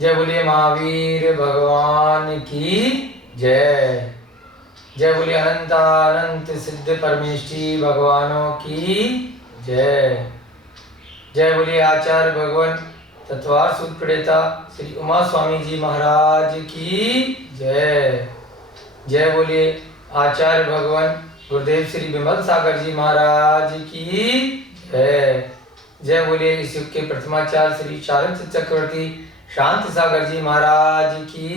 जय बोलिए महावीर भगवान की जय। जय बोलिए अनंत सिद्ध परमेष्ठी भगवानों की जय। जय बोलिए आचार्य भगवान तत्वार सूत्र प्रणेता श्री उमा स्वामी जी महाराज की जय। जय बोलिए आचार्य भगवान गुरुदेव श्री विमल सागर जी महाराज की जय। जय बोलिए इस युग के प्रथमाचार्य श्री शारद चक्रवर्ती शांति सागर जी महाराज की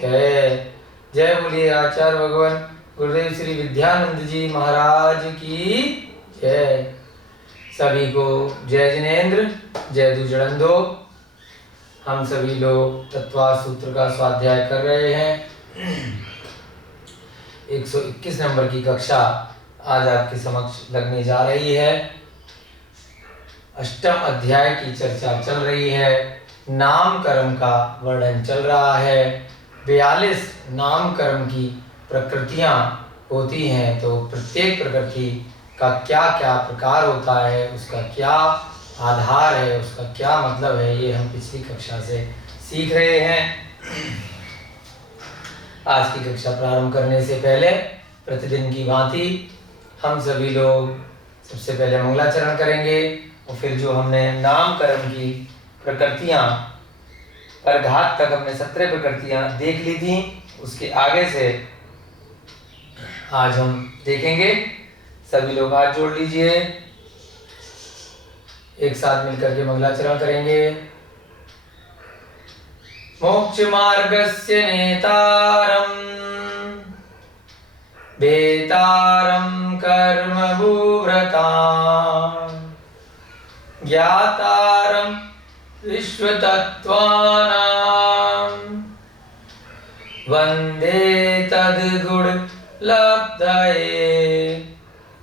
जय। जय बोलिए आचार्य भगवान गुरुदेव श्री विद्यानंद जी महाराज की जय। सभी को जय जिनेन्द्र, जय दुजड़ंदो। हम सभी लोग तत्वार सूत्र का स्वाध्याय कर रहे हैं। 121 नंबर की कक्षा आज आपके समक्ष लगने जा रही है। अष्टम अध्याय की चर्चा चल रही है। नाम कर्म का वर्णन चल रहा है। 42 नाम कर्म की प्रकृतियां होती हैं, तो प्रत्येक प्रकृति का क्या क्या प्रकार होता है, उसका क्या आधार है, उसका क्या मतलब है, ये हम पिछली कक्षा से सीख रहे हैं। आज की कक्षा प्रारंभ करने से पहले प्रतिदिन की भांति हम सभी लोग सबसे पहले मंगलाचरण करेंगे और फिर जो हमने नाम कर्म की प्रकृतियां पर घात तक हमने 17 प्रकृतियां देख ली थी, उसके आगे से आज हम देखेंगे। सभी लोग हाथ जोड़ लीजिए, एक साथ मिलकर के मंगलाचरण करेंगे। मोक्ष मार्गस्य नेतारं वेतारं कर्म भूव्रतां ज्ञातारं विश्वतत्त्वानां वन्दे तद्गुण लब्धये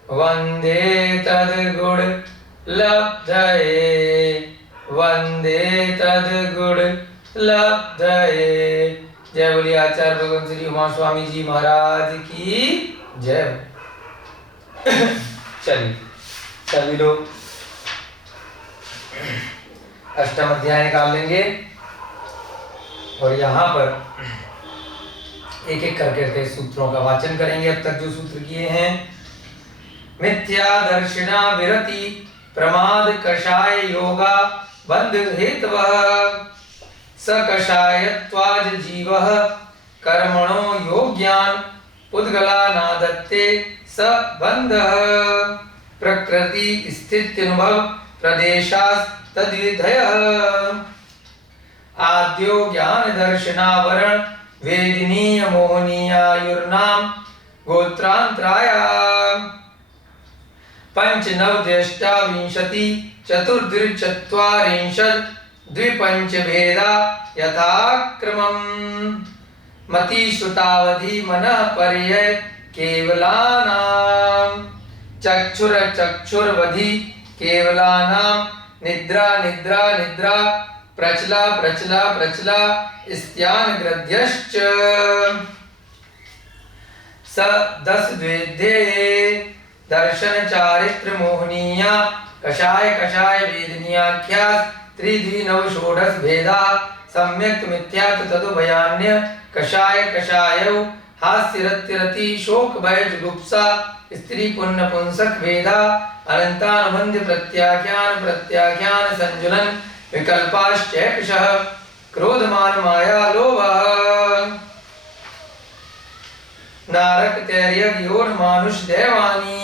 वन्दे तद्गुण लब्धये वन्दे तद्गुण लब्धये। जय बोलिए आचार्य भगवान श्री उमा स्वामी जी महाराज की जय। चलिए सभी लोग अष्टम अध्याय निकाल लेंगे और यहाँ पर एक एक करके के सूत्रों का वाचन करेंगे। अब तक जो सूत्र किए हैं, मिथ्या दर्शिना विरति प्रमाद कषाय योगा बंध हेतवः सकषायत्वाज जीवः कर्मणो योग्यान उद्गला नादत्ते स बंधः प्रकृति स्थित्यनुभव प्रदेशास् तद्विधयः आद्यो ज्ञान दर्शनावरण वेदिनीय मोहनीयायुर्नाम गोत्रांतराया पंचनवद्यष्टाविंशति चतुर्द्विचत्वारिंशत् द्विपंचभेदा यथाक्रमम् मतिश्रुतावधि मनः पर्यय केवलानां चक्षुर्वधि केवलानां निद्रा निद्रा निद्रा प्रचला प्रचला प्रचला स्त्यान ग्रध्यश्च स 10 द्वेध्ये दर्शन चारित्र मोहनीया कषाय कषाय वेदनीयाख्या त्रिद्विनव षोडश भेदा सम्यक् मिथ्यात् तदुभयान्य कषाय कषायौ हास्यरतिरति शोक भय जुगुप्सा स्त्री पुण्य पुंसक भेदा अनंतानुबंध प्रत्याख्यान प्रत्याख्यान संजुलन विकल्पाश्चैकशः क्रोधमान माया लोभः नारक तैर्ययोर मानुष देवानी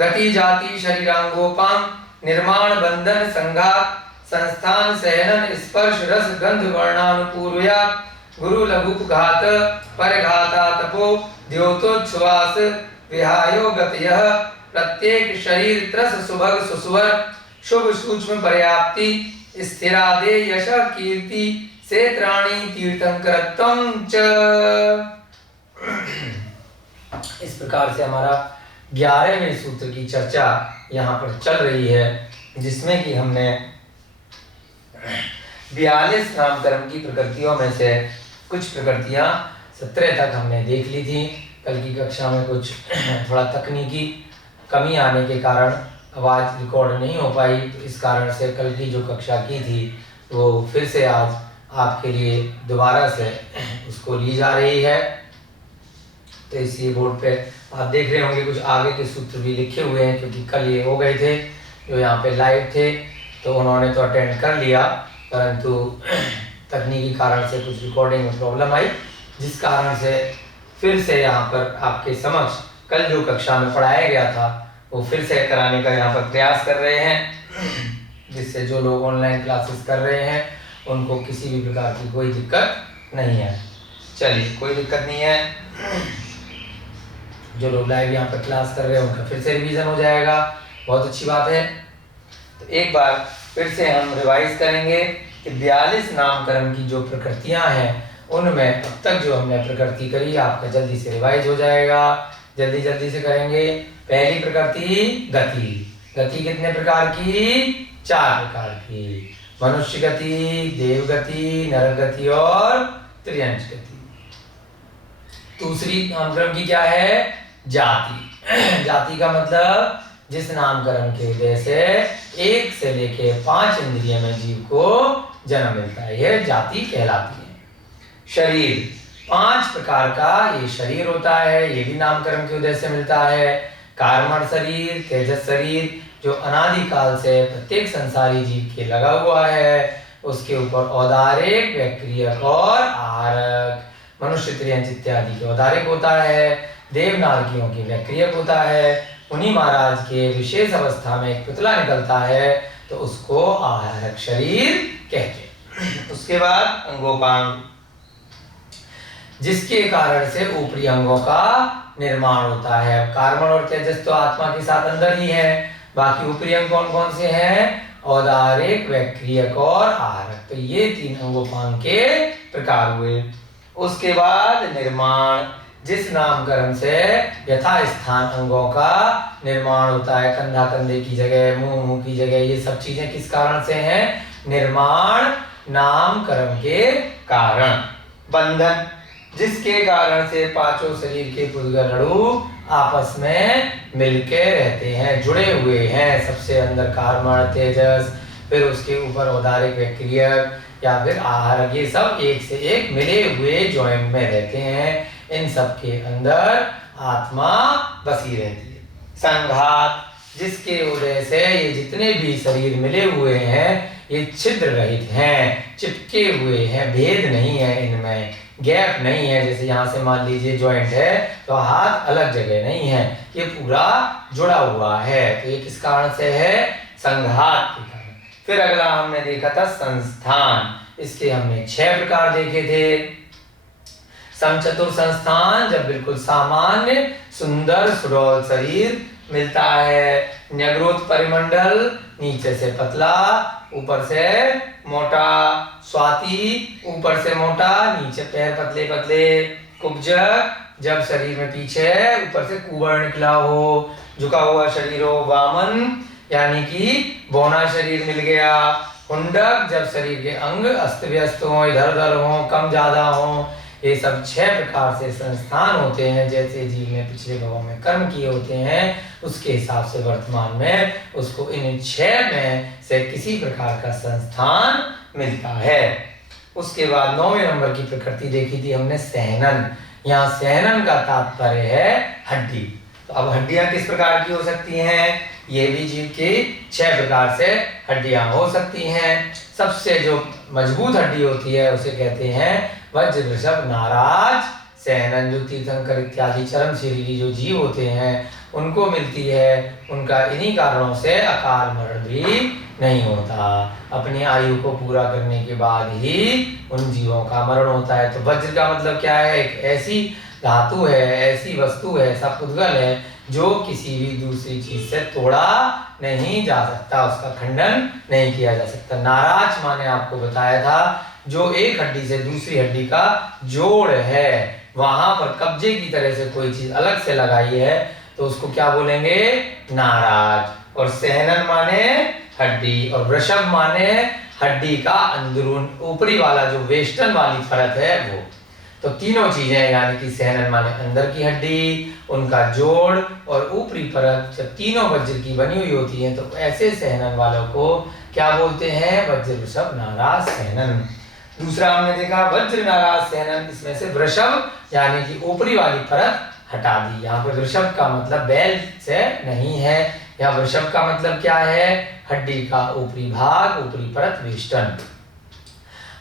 गति जाति शरीरांगोपांग निर्माण बंधन संघात संस्थान सहनन स्पर्श रस गंध वर्णानुपूर्वया गुरु लघुपघात परघाता तपो द्योतोच्छ्वास विहायो गतयः प्रत्येक शरीर त्रस सुभग सुस्वर शुभ सूक्ष्म पर्याप्ति स्थिरादे यश कीर्ति सेत्राणि तीर्थंकरत्वं च। इस प्रकार से हमारा 11वें सूत्र की चर्चा यहाँ पर चल रही है, जिसमें कि हमने 42 नामकर्म की प्रकृतियों में से कुछ प्रकृतियां 17 तक हमने देख ली थी। कल की कक्षा में कुछ थोड़ा तकनीकी कमी आने के कारण आवाज़ रिकॉर्ड नहीं हो पाई, तो इस कारण से कल की जो कक्षा की थी वो फिर से आज आपके लिए दोबारा से उसको ली जा रही है। तो इसी बोर्ड पे आप देख रहे होंगे कुछ आगे के सूत्र भी लिखे हुए हैं, क्योंकि कल ये हो गए थे जो यहाँ पे लाइव थे, तो उन्होंने तो अटेंड कर लिया, परंतु तकनीकी कारण से कुछ रिकॉर्डिंग में प्रॉब्लम आई, जिस कारण से फिर से यहाँ पर आपके समक्ष कल जो कक्षा में पढ़ाया गया था वो फिर से कराने का यहाँ पर प्रयास कर रहे हैं, जिससे जो लोग ऑनलाइन क्लासेस कर रहे हैं उनको किसी भी प्रकार की कोई दिक्कत नहीं है। चलिए, कोई दिक्कत नहीं है। जो लोग लाइव यहाँ पर क्लास कर रहे हैं उनका फिर से रिवीजन हो जाएगा, बहुत अच्छी बात है। तो एक बार फिर से हम रिवाइज करेंगे कि 42 नामकरण की जो प्रकृतियां हैं उनमें अब तक जो हमने प्रकृति करी, आपका जल्दी से रिवाइज हो जाएगा। जल्दी से करेंगे। पहली प्रकृति गति। गति कितने प्रकार की? 4 प्रकार की। मनुष्य गति, देव गति, नर गति और त्रियंश गति। दूसरी नामकरण की क्या है? जाति। जाति का मतलब जिस नामकरण के वजह से 1 से लेके 5 इंद्रिय में जीव को जन्म मिलता है, यह जाति कहलाती है। शरीर 5 प्रकार का ये शरीर होता है, ये भी नामकरण की वजह से मिलता है। कार्मण शरीर, तेजस शरीर जो अनादिकाल से प्रत्येक संसारी जीव के लगा हुआ है, उसके ऊपर औदारिक, व्यक्रियक और आहारक। मनुष्य, त्रियंश इत्यादि के औदारिक होता है, देवनारकियों की व्यक्रियक होता है। उन्हीं महाराज के विशेष अवस्था में एक पुतला निकलता है तो उसको आहारक शरीर कहते हैं। उसके बाद अंगोपांग, जिसके कारण से ऊपरी अंगों का निर्माण होता है। कार्बन और तेजस तो आत्मा के साथ अंदर ही है, बाकी ऊपरी अंग कौन कौन से हैं? औदारिक, व्यक्रियक और आहारक। तो ये 3 अंगोपांग के प्रकार हुए। उसके बाद निर्माण, जिस नामकरण से यथास्थान अंगों का निर्माण होता है। कंधा कंधे की जगह, मुंह मुंह की जगह, ये सब चीजें किस कारण से हैं? निर्माण नामकरण के कारण। बंधन, जिसके कारण से 5 शरीर के पुद्गल अणु आपस में मिलके रहते हैं, जुड़े हुए हैं। सबसे अंदर कार्बन, तेजस, फिर उसके ऊपर औदारिक, व्यक्रियक या फिर आहारक, ये सब एक से एक मिले हुए जॉइंट में रहते हैं। इन सब के अंदर आत्मा बसी रहती है। संघात, जिसके वजह से ये जितने भी शरीर मिले हुए हैं ये छिद्र रहित हैं, चिपके हुए हैं, भेद नहीं है इनमें, गैप नहीं है। जैसे यहाँ से मान लीजिए जॉइंट है तो हाथ अलग जगह नहीं है, ये पूरा जुड़ा हुआ है। तो ये किस कारण से है? संघात के कारण। फिर अगला हमने देखा था संस्थान। इसके हमने 6 प्रकार देखे थे। समचतुर संस्थान, जब बिल्कुल सामान्य सुंदर सुडौल शरीर मिलता है। न्यग्रोध परिमंडल, नीचे से पतला ऊपर से मोटा। स्वाति, ऊपर से मोटा नीचे पैर पतले पतले। कुब्जक, जब शरीर में पीछे ऊपर से कुबड़ निकला हो, झुका हुआ शरीर हो। वामन, यानी कि बौना शरीर मिल गया। कुंडक, जब शरीर के अंग अस्त व्यस्त हो, इधर उधर हो, कम ज्यादा हो। ये सब 6 प्रकार से संस्थान होते हैं। जैसे जीव ने पिछले भावों में कर्म किए होते हैं उसके हिसाब से वर्तमान में उसको इन 6 में से किसी प्रकार का संस्थान मिलता है। उसके बाद 9वें नंबर की प्रकृति देखी थी हमने, सहनन। यहाँ सहनन का तात्पर्य है हड्डी। तो अब हड्डियां किस प्रकार की हो सकती हैं? ये भी जीव की 6 प्रकार से हड्डियां हो सकती हैं। सबसे जो मजबूत हड्डी होती है उसे कहते हैं वज्र, वृषभ, नाराज, सहनन। जो तीर्थंकर इत्यादि चरम शरीरी जो जीव होते हैं उनको मिलती है। उनका इन्हीं कारणों से अकाल मरण भी नहीं होता। अपनी आयु को पूरा करने के बाद ही उन जीवों का मरण होता है। तो वज्र का मतलब क्या है? एक ऐसी धातु है, ऐसी वस्तु है, ऐसा पुद्गल है जो किसी भी दूसरी चीज से तोड़ा नहीं जा सकता, उसका खंडन नहीं किया जा सकता। नाराज माने आपको बताया था जो एक हड्डी से दूसरी हड्डी का जोड़ है, वहां पर कब्जे की तरह से कोई चीज अलग से लगाई है तो उसको क्या बोलेंगे? नाराज। और सहनन माने हड्डी, और वृषभ माने हड्डी का अंदरून ऊपरी वाला जो वेस्टर्न वाली परत है वो। तो तीनों चीजें, यानी कि सहनन माने अंदर की हड्डी, उनका जोड़ और ऊपरी परत, जब तीनों वज्र की बनी हुई होती हैं तो ऐसे सहनन वालों को क्या बोलते हैं? वज्र वृषभ नाराज सहनन। दूसरा हमने देखा वज्र नाराज सहनन, इसमें से वृषभ यानी कि ऊपरी वाली परत हटा दी। यहाँ पे वृषभ का मतलब बैल से नहीं है, यहाँ वृषभ का मतलब क्या है? हड्डी का ऊपरी भाग, ऊपरी परत, वेष्टन।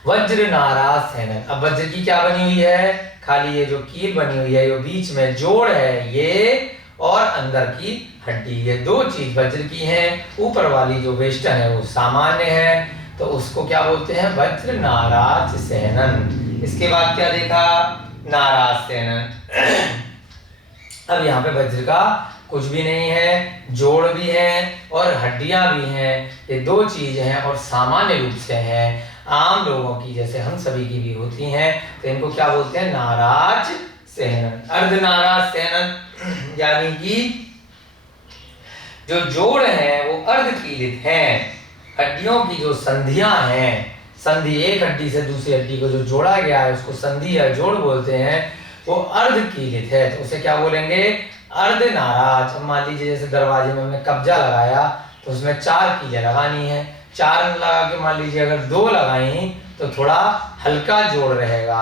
वज्र नाराज सहनन। अब वज्र की क्या बनी हुई है? खाली ये जो कील बनी हुई है, ये बीच में जोड़ है ये, और अंदर की हड्डी, ये दो चीज वज्र की हैं। ऊपर वाली जो वेष्टन है वो सामान्य है, तो उसको क्या बोलते हैं? वज्र नाराज सहनन। इसके बाद क्या देखा? नाराज सहनन। अब यहाँ पे वज्र का कुछ भी नहीं है, जोड़ भी है और हड्डियां भी हैं, ये दो चीजें हैं और सामान्य रूप से हैं, आम लोगों की जैसे हम सभी की भी होती हैं, तो इनको क्या बोलते हैं? नाराज सहनन। अर्ध नाराज सहनन यानी कि जो जोड़ है वो अर्ध कीलित हैं, हड्डियों की जो संधियां हैं, संधि एक हड्डी से दूसरी हड्डी को जो जोड़ा गया है उसको संधि या जोड़ बोलते हैं, वो अर्ध कीलित है, तो उसे क्या बोलेंगे? अर्ध नाराज। अब मान लीजिए जैसे दरवाजे में हमने कब्जा लगाया तो उसमें 4 कीलें लगानी है, 4 लगा के मान लीजिए अगर 2 लगाई तो थोड़ा हल्का जोड़ रहेगा,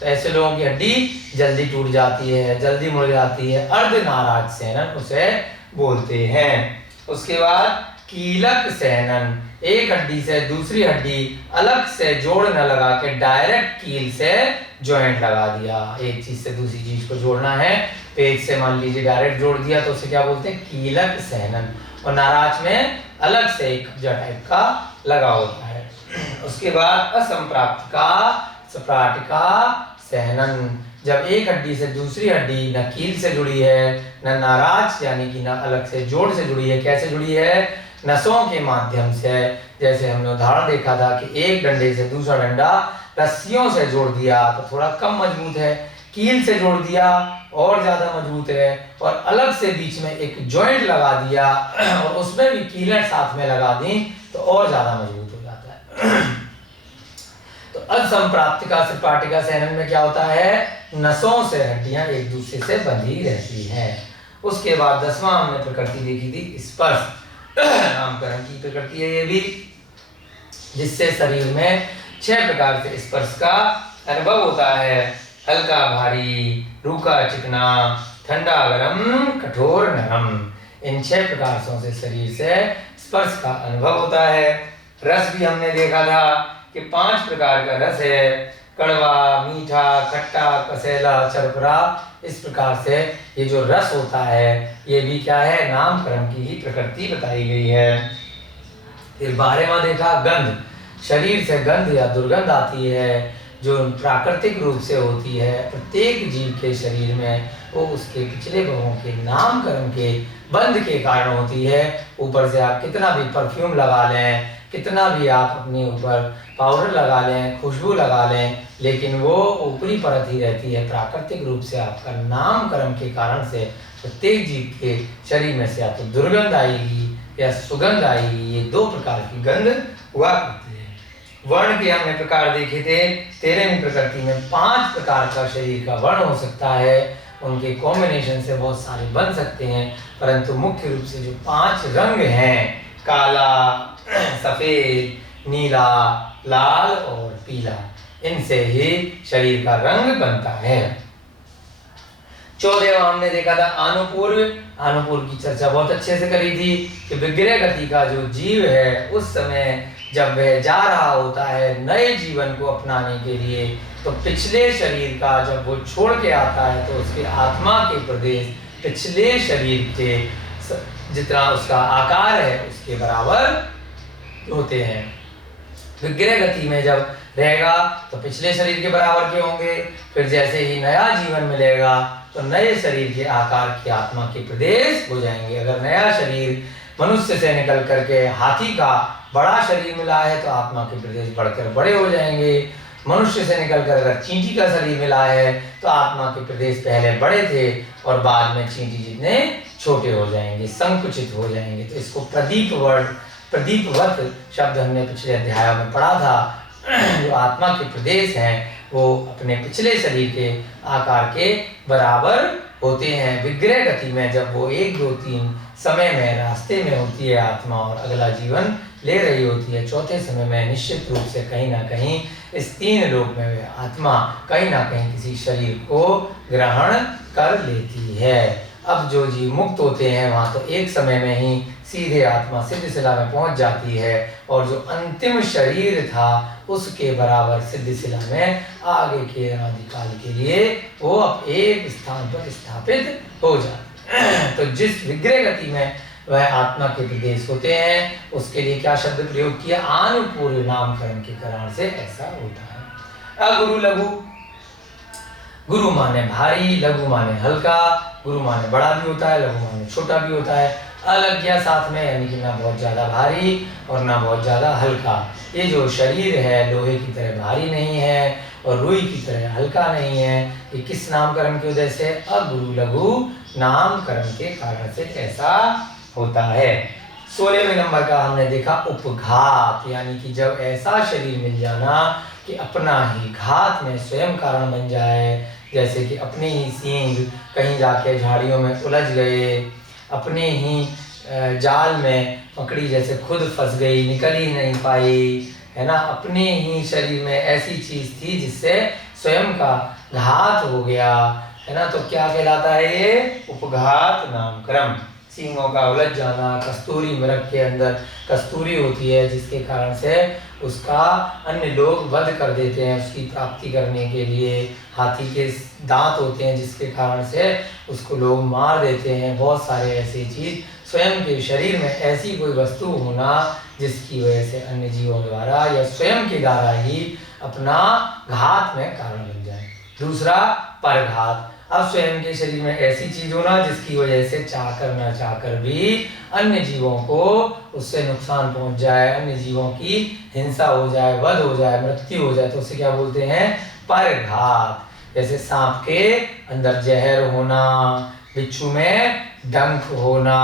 तो ऐसे लोगों की हड्डी जल्दी टूट जाती है, जल्दी मुड़ जाती है, अर्ध नाराज सहनन उसे बोलते हैं। उसके बाद कीलक सहनन, एक हड्डी से दूसरी हड्डी अलग से जोड़ न लगा के डायरेक्ट कील से जॉइंट लगा दिया, एक चीज से दूसरी चीज को जोड़ना है, पेज से मान लीजिए डायरेक्ट जोड़ दिया तो उसे क्या बोलते हैं? कीलक सहनन। और नाराज में अलग से एक कब्जा टाइप का लगा होता है। उसके बाद असंप्राप्तिका सप्राटिका सहनन, जब एक हड्डी से दूसरी हड्डी न कील से जुड़ी है न नाराज यानी कि न अलग से जोड़ से जुड़ी है, कैसे जुड़ी है? नसों के माध्यम से। जैसे हमने उदाहरण देखा था कि एक डंडे से दूसरा डंडा रस्सियों से जोड़ दिया तो थोड़ा कम मजबूत है, कील से जोड़ दिया और ज्यादा मजबूत है, और अलग से बीच में एक जॉइंट लगा दिया और उसमें भी कीलें साथ में लगा दी तो और ज्यादा मजबूत हो जाता है। तो असंप्राप्तिका सप्राटिका सहनन में क्या होता है? नसों से हड्डियां एक दूसरे से बंधी रहती हैं। उसके बाद 10वां हमने प्रकृति देखी थी स्पर्श, नामकरण की प्रकृति है ये भी, जिससे शरीर में 6 प्रकार से स्पर्श का अनुभव होता है। हल्का भारी, रूखा चिकना, ठंडा गरम, कठोर नरम, इन 6 प्रकारों से शरीर से स्पर्श का अनुभव होता है। रस भी हमने देखा था कि 5 प्रकार का रस है, कड़वा, मीठा, खट्टा, कसैला, चरपरा, इस प्रकार से ये जो रस होता है ये भी क्या है? नामकरण की ही प्रकृति बताई गई है। फिर 12वां देखा गंध, शरीर से गंध या दुर्गंध आती है जो प्राकृतिक रूप से होती है प्रत्येक जीव के शरीर में, वो उसके पिछले भवों के नामकरण के बंध के कारण होती है। ऊपर से आप कितना भी परफ्यूम लगा लें, कितना भी आप अपने ऊपर पाउडर लगा लें, खुशबू लगा लें, लेकिन वो ऊपरी परत ही रहती है। प्राकृतिक रूप से आपका नामकरण के कारण से प्रत्येक जीव के शरीर में से या तो दुर्गंध आएगी या सुगंध आएगी, ये 2 प्रकार की गंध हुआ करती है। वर्ण के हमने प्रकार देखे थे, 13वीं प्रकृति में 5 प्रकार का शरीर का वर्ण हो सकता है, उनके कॉम्बिनेशन से बहुत सारे बन सकते हैं, परंतु मुख्य रूप से जो 5 रंग हैं, काला, सफेद, नीला, लाल और पीला, इनसे ही शरीर का रंग बनता है। 14वां हमने देखा था अनुपूर्व, अनुपूर्व की चर्चा बहुत अच्छे से करी थी कि विग्रह गति का जो जीव है उस समय जब वह जा रहा होता है नए जीवन को अपनाने के लिए, तो पिछले शरीर का जब वो छोड़ के आता है तो उसके आत्मा के प्रदेश पिछले शरीर के जितना उसका आकार है उसके बराबर होते हैं। विग्रह गति में जब रहेगा तो पिछले शरीर के बराबर के होंगे, फिर जैसे ही नया जीवन मिलेगा तो नए शरीर के आकार की आत्मा के प्रदेश हो जाएंगे। अगर नया शरीर मनुष्य से निकल करके हाथी का बड़ा शरीर मिला है तो आत्मा के प्रदेश बढ़कर बड़े हो जाएंगे। मनुष्य से निकलकर अगर चींटी का शरीर मिला है तो आत्मा के प्रदेश पहले बड़े थे और बाद में चींटी जितने छोटे हो जाएंगे, संकुचित हो जाएंगे। तो इसको प्रदीप वर्ड, प्रदीपवत शब्द हमने पिछले अध्याय में पढ़ा था। जो आत्मा के प्रदेश हैं वो अपने पिछले शरीर के आकार के बराबर होते हैं। विग्रह गति में जब वो 1, 2, 3 समय में रास्ते में होती है आत्मा और अगला जीवन ले रही होती है, चौथे समय में निश्चित रूप से कहीं ना कहीं इस 3 लोक में वह आत्मा कहीं ना कहीं किसी शरीर को ग्रहण कर लेती है। अब जो जीव मुक्त होते हैं वहाँ तो एक समय में ही सीधे आत्मा सिद्ध शिला में पहुंच जाती है, और जो अंतिम शरीर था उसके बराबर सिद्ध शिला में आगे के अनादिकाल के लिए वो अब एक स्थान पर स्थापित हो जाता है। तो जिस विग्रह गति में वह आत्मा के प्रदेश होते हैं उसके लिए क्या शब्द प्रयोग किया? आनुपूर्व नामकरण के कारण से ऐसा होता है। अगुरु लघु, गुरु माने भारी, लघु माने हल्का, गुरु माने बड़ा भी होता है, लघु माने छोटा भी होता है। अलज्ञा साथ में, यानी कि ना बहुत ज्यादा भारी और ना बहुत ज्यादा हल्का। ये जो शरीर है लोहे की तरह भारी नहीं है और रुई की तरह हल्का नहीं है। ये किस नामकरण की वजह से? अगुरु लघु नामकरण के कारण से ऐसा होता है। 16वें नंबर का हमने देखा उपघात, यानी कि जब ऐसा शरीर मिल जाना कि अपना ही घात में स्वयं कारण बन जाए, जैसे कि अपने ही सींग कहीं जाके झाड़ियों में उलझ गए, अपने ही जाल में मकड़ी जैसे खुद फंस गई, निकल ही नहीं पाई, है ना। अपने ही शरीर में ऐसी चीज थी जिससे स्वयं का घात हो गया, है ना। तो क्या कहलाता है ये? उपघात नामकरण। सींगों का उलझ जाना, कस्तूरी मृग के अंदर कस्तूरी होती है जिसके कारण से उसका अन्य लोग वध कर देते हैं उसकी प्राप्ति करने के लिए। हाथी के दांत होते हैं जिसके कारण से उसको लोग मार देते हैं। बहुत सारे ऐसी चीज, स्वयं के शरीर में ऐसी कोई वस्तु होना जिसकी वजह से अन्य जीवों द्वारा या स्वयं के द्वारा ही अपना घात में कारण बन जाए। दूसरा परघात। अब स्वयं के शरीर में ऐसी चीज होना जिसकी वजह से चाहकर ना चाहकर भी अन्य जीवों को उससे नुकसान पहुंच जाए, अन्य जीवों की हिंसा हो जाए, वध हो जाए, मृत्यु हो जाए, तो उसे क्या बोलते हैं? परघात। जैसे सांप के अंदर जहर होना, बिच्छू में डंक होना,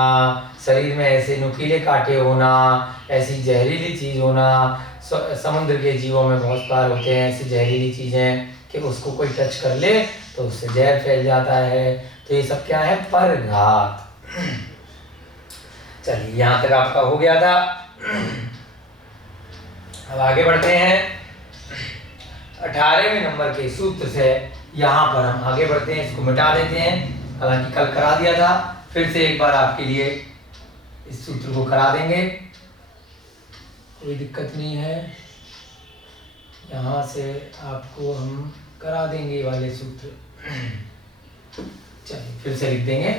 शरीर में ऐसे नुकीले कांटे होना, ऐसी जहरीली चीज होना। समुद्र के जीवों में बहुत बार होते हैं ऐसी जहरीली चीजें कि उसको कोई टच कर ले तो उससे जहर फैल जाता है। तो ये सब क्या है? परघात। चलिए यहां तक आपका हो गया था। अब आगे बढ़ते हैं 18वें नंबर के सूत्र से। यहां पर हम आगे बढ़ते हैं, इसको मिटा देते हैं, हालांकि कल करा दिया था, फिर से एक बार आपके लिए इस सूत्र को करा देंगे, कोई दिक्कत नहीं है। यहाँ से आपको हम करा देंगे ये वाले सूत्र। चलिए फिर से लिख देंगे।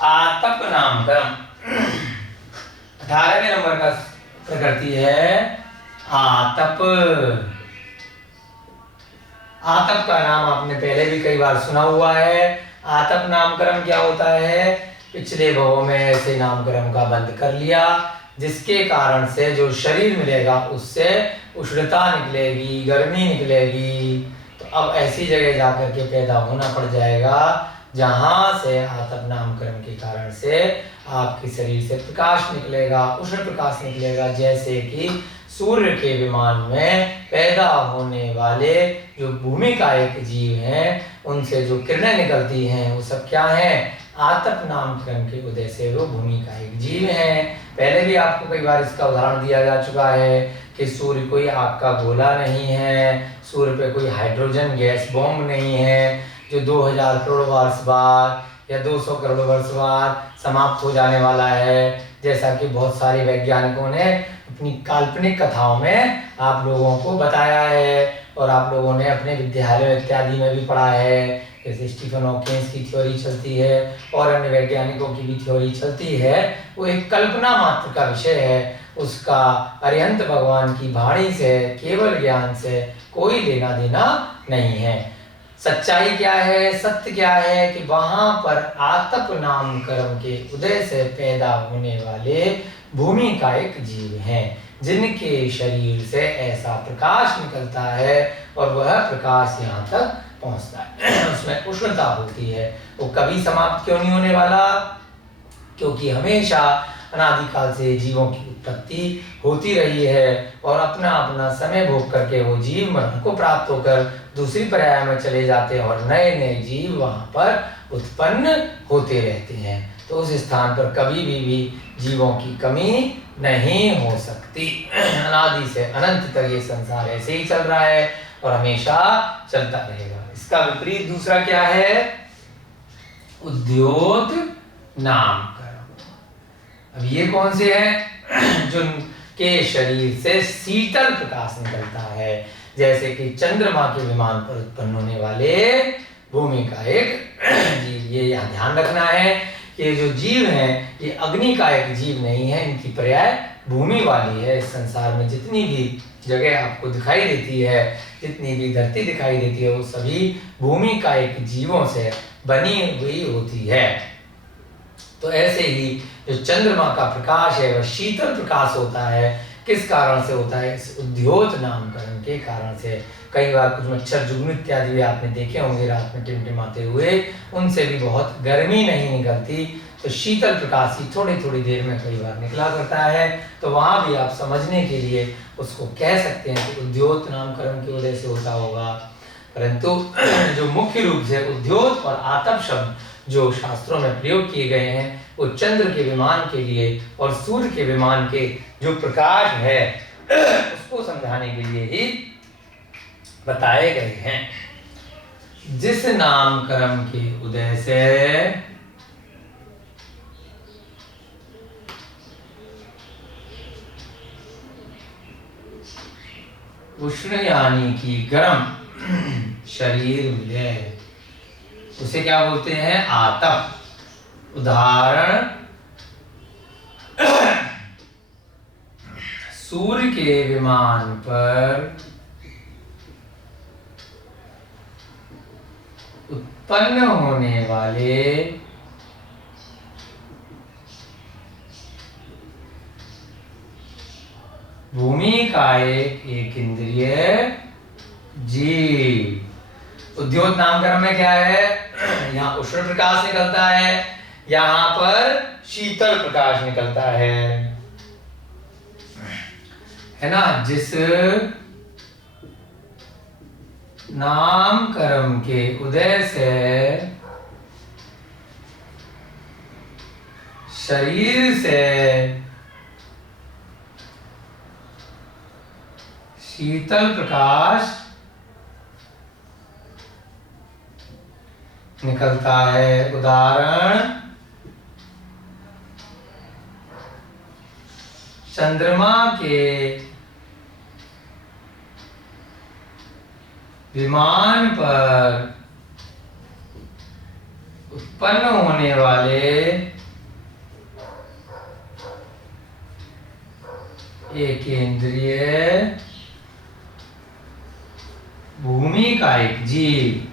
आतप नामकरण। 18वें नंबर का प्रकृति है आतप। आतप का नाम आपने पहले भी कई बार सुना हुआ है। आतप नामकरण क्या होता है? पिछले भवों में ऐसे नामकरण का बंद कर लिया जिसके कारण से जो शरीर मिलेगा उससे उष्णता निकलेगी, गर्मी निकलेगी। तो अब ऐसी जगह जाकर के पैदा होना पड़ जाएगा जहां से आतप नामकरण के कारण से आपके शरीर से प्रकाश निकलेगा, उष्ण प्रकाश निकलेगा। जैसे कि सूर्य के विमान में पैदा होने वाले जो भूमि का एक जीव हैं उनसे जो किरणें निकलती हैं वो सब क्या है? आतप नामकरण के उदय से वो भूमि का एक जीव है। पहले भी आपको कई बार इसका उदाहरण दिया जा चुका है कि सूर्य कोई आग का गोला नहीं है, सूर्य पे कोई हाइड्रोजन गैस बॉम्ब नहीं है जो 2000 करोड़ वर्ष बाद या 200 करोड़ वर्ष बाद समाप्त हो जाने वाला है। जैसा कि बहुत सारे वैज्ञानिकों ने अपनी काल्पनिक कथाओं में आप लोगों को बताया है और आप लोगों ने अपने विद्यालय इत्यादि में भी पढ़ा है। जैसे स्टीफन हॉकिंस की थ्योरी चलती है और अन्य वैज्ञानिकों की भी थ्योरी चलती है। वो एक कल्पना मात्र का विषय है, उसका अरिहंत भगवान की वाणी से, केवल ज्ञान से कोई लेना देना नहीं है। सच्चाई क्या है, सत्य क्या है कि वहां पर आतप नामकरण के उदय से पैदा होने वाले भूमि का एक जीव है। जिनके शरीर से ऐसा प्रकाश निकलता है और वह प्रकाश यहाँ तक पहुँचता है। उसमें उष्णता होती है। वो कभी समाप्त क्यों नहीं होने वाला? क्योंकि हमेशा अनादिकाल से जीवों की उत्पत्ति होती रही है और अपना अपना समय भोग करके वो जीव मरण को प्राप्त होकर दूसरी पर्याय में चले जाते हैं और नए नए जीव वहाँ पर उत्पन्न होते रहते हैं। तो उस स्थान पर कभी भी जीवों की कमी नहीं हो सकती। अनादि से अनंत तक ये संसार ऐसे ही चल रहा है और हमेशा चलता रहेगा। इसका विपरीत दूसरा क्या है? उद्योत नाम। अब ये कौन से हैं? जिनके शरीर से शीतल प्रकाश निकलता है, जैसे कि चंद्रमा के विमान पर उत्पन्न होने वाले भूमि का एक जीव। ये यहाँ ध्यान रखना है कि ये जो जीव हैं ये अग्नि का एक जीव नहीं है, इनकी पर्याय भूमि वाली है। इस संसार में जितनी भी जगह आपको दिखाई देती है, जितनी भी धरती दिखाई देती है, वो सभी भूमि का एक जीवों से बनी हुई होती है। तो ऐसे ही जो चंद्रमा का प्रकाश है वह शीतल प्रकाश होता है। किस कारण से होता है? इस उद्योत नामकरण के कारण से। कई बार कुछ मच्छर, जुगनू इत्यादि भी आपने देखे होंगे रात में टिमटिमाते हुए, उनसे भी बहुत गर्मी नहीं निकलती। तो शीतल प्रकाश ही थोड़ी थोड़ी देर में कई बार निकला करता है। तो वहाँ भी आप समझने के लिए उसको कह सकते हैं कि उद्योत नामकरण की वजह से होता होगा। परंतु जो मुख्य रूप से उद्योत और आतप शब्द जो शास्त्रों में प्रयोग किए गए हैं वो चंद्र के विमान के लिए और सूर्य के विमान के जो प्रकाश है उसको समझाने के लिए ही बताए गए हैं। जिस नाम कर्म के उदय से उष्ण यानी कि गर्म शरीर मिले उसे क्या बोलते हैं? आतप। उदाहरण, सूर्य के विमान पर उत्पन्न होने वाले भूमि का एक इंद्रिय जीव। उद्योत नामकरण में क्या है? यहाँ उष्ण प्रकाश निकलता है, यहाँ पर शीतल प्रकाश निकलता है ना। जिस नाम कर्म के उदय से शरीर से शीतल प्रकाश निकलता है। उदाहरण, चंद्रमा के विमान पर उत्पन्न होने वाले एक इंद्रिय भूमि का एक जीव।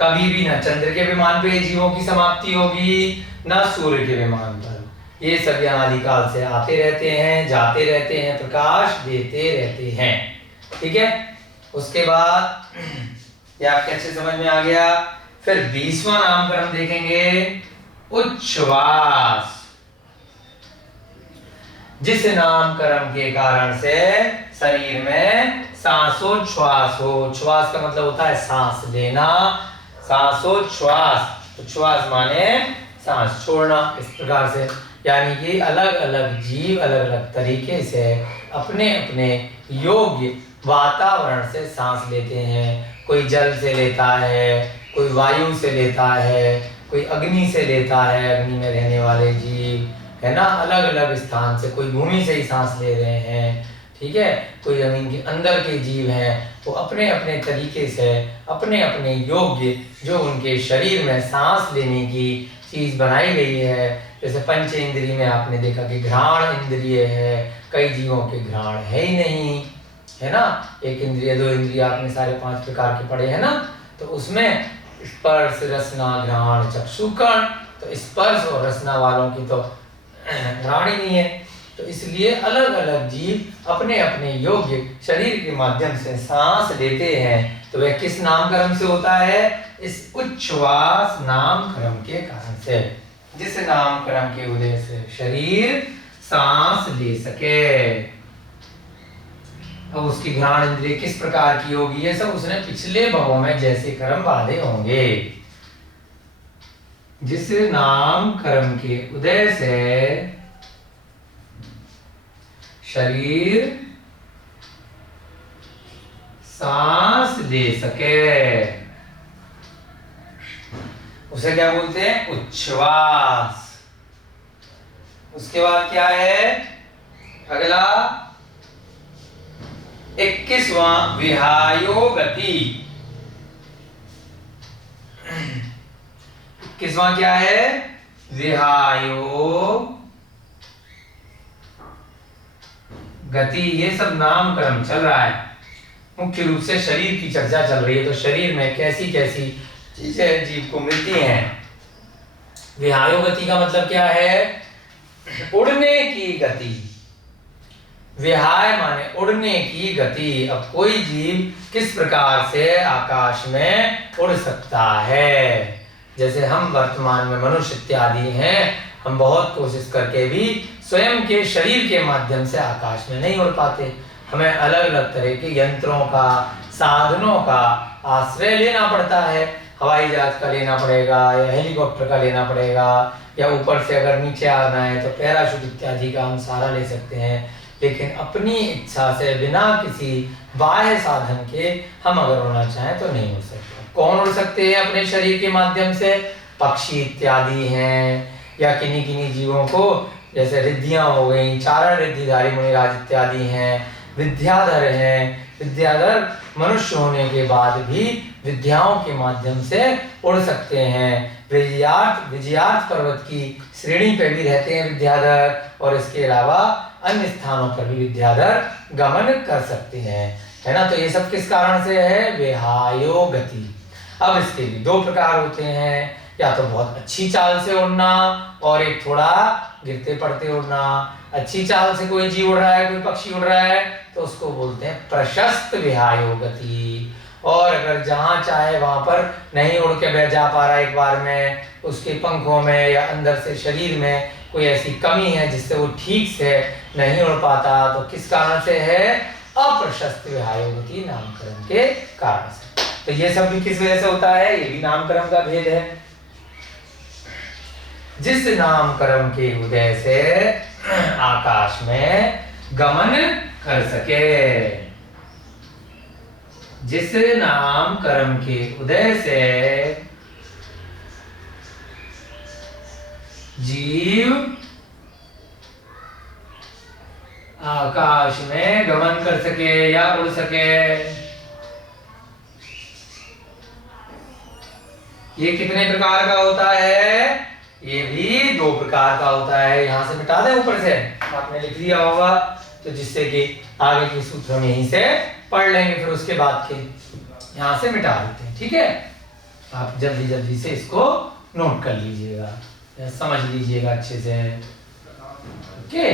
कभी भी न चंद्र के विमान पे जीवों की समाप्ति होगी, न सूर्य के विमान पर। ये सभी अनादिकाल से आते रहते हैं, जाते रहते हैं, प्रकाश देते रहते हैं। ठीक है। उसके बाद ये आपके अच्छे समझ में आ गया। फिर 20वां नामकरण देखेंगे, उच्छ्वास। जिस नामकरण के कारण से शरीर में सांसोच्छ्वास हो। उच्छ्वास का मतलब होता है सांस लेना, सांसोच्छ्वास। उच्छ्वास माने सांस छोड़ना। इस प्रकार से यानी कि अलग अलग जीव अलग अलग तरीके से अपने अपने योग्य वातावरण से सांस लेते हैं। कोई जल से लेता है, कोई वायु से लेता है, कोई अग्नि से लेता है, अग्नि में रहने वाले जीव है ना, अलग अलग स्थान से। कोई भूमि से ही सांस ले रहे हैं, ठीक है। कोई जमीन के अंदर के जीव हैं, वो अपने अपने तरीके से अपने अपने योग्य जो उनके शरीर में सांस लेने की चीज बनाई गई है। जैसे पंच इंद्रिय में आपने देखा कि घ्राण इंद्रिय है, कई जीवों के घ्राण है ही नहीं, है ना। एक इंद्रिय, दो इंद्रिय आपने सारे 5 प्रकार के पढ़े हैं ना। तो उसमें स्पर्श, रसना, घ्राण, चक्षुकर्ण। तो स्पर्श और रसना वालों की तो घ्राण ही नहीं है, तो इसलिए अलग अलग जीव अपने अपने योग्य शरीर के माध्यम से सांस लेते हैं। तो वह किस नाम कर्म से होता है? इस उच्छ्वास नाम कर्म के कारण से, जिस नाम कर्म के उदय से शरीर सांस ले सके। अब उसकी घ्राण इंद्रिय किस प्रकार की होगी, ये सब उसने पिछले भवों में जैसे कर्म बांधे होंगे। जिस नाम कर्म के उदय से शरीर सांस ले सके, उसे क्या बोलते हैं? उच्छ्वास। उसके बाद क्या है अगला? 21वां विहायो गति। 21वां क्या है? विहायो गति। ये सब नाम कर्म चल रहा है, मुख्य रूप से शरीर की चर्चा चल रही है। तो शरीर में कैसी कैसी चीजें जीव को मिलती हैं। विहायो गति का मतलब क्या है? उड़ने की गति। विहाय माने उड़ने की गति। अब कोई जीव किस प्रकार से आकाश में उड़ सकता है? जैसे हम वर्तमान में मनुष्य इत्यादि हैं, हम बहुत कोशिश करके भी स्वयं के शरीर के माध्यम से आकाश में नहीं उड़ पाते। हमें अलग अलग तरह के यंत्रों का, साधनों का आश्रय लेना पड़ता है। हवाई जहाज का लेना पड़ेगा, या हेलीकॉप्टर का लेना पड़ेगा, या ऊपर से अगर नीचे आना है तो पैराशूट इत्यादि का हम सहारा ले सकते हैं। लेकिन अपनी इच्छा से बिना किसी बाह्य साधन के हम अगर उड़ना चाहें तो नहीं उड़ सकते। कौन उड़ सकते हैं अपने शरीर के माध्यम से? पक्षी इत्यादि हैं, या किन्हीं किन्हीं जीवों को, जैसे रिद्धियां हो गई, चारण रिद्धिधारी मुनिराज इत्यादि हैं, विद्याधर हैं। विद्याधर मनुष्य होने के बाद भी विद्याओं के माध्यम से उड़ सकते हैं। विजयार्थ पर्वत की श्रेणी पे भी रहते हैं विद्याधर, और इसके अलावा अन्य स्थानों पर भी विद्याधर गमन कर सकते हैं, है ना। तो ये सब किस कारण से है? विहायो गति। अब इसके भी दो प्रकार होते हैं, या तो बहुत अच्छी चाल से उड़ना, और एक थोड़ा गिरते पड़ते उड़ना। अच्छी चाल से कोई जीव उड़ रहा है, कोई पक्षी उड़ रहा है, तो उसको बोलते हैं प्रशस्त विहायो गति। और अगर जहां चाहे वहां पर नहीं उड़ के बैठ जा पा रहा एक बार में, उसके पंखों में या अंदर से शरीर में कोई ऐसी कमी है जिससे वो ठीक से नहीं उड़ पाता, तो किस कारण से है? अप्रशस्त विहायो गति नामकरण के कारण से। तो ये सब भी किस वजह से होता है? ये भी नामकरण का भेद है। जिस नामकरण के उदय से आकाश में गमन कर सके, जिस नामकरण के उदय से जीव आकाश में गमन कर सके या उड़ सके। ये कितने प्रकार का होता है? ये भी दो प्रकार का होता है। यहां से मिटा दें, ऊपर से आपने लिख दिया होगा, तो जिससे कि आगे के सूत्र हम यहीं से पढ़ लेंगे, फिर उसके बाद के यहां से मिटा देते हैं। ठीक है, आप जल्दी जल्दी से इसको नोट कर लीजिएगा, समझ लीजिएगा अच्छे से। ओके,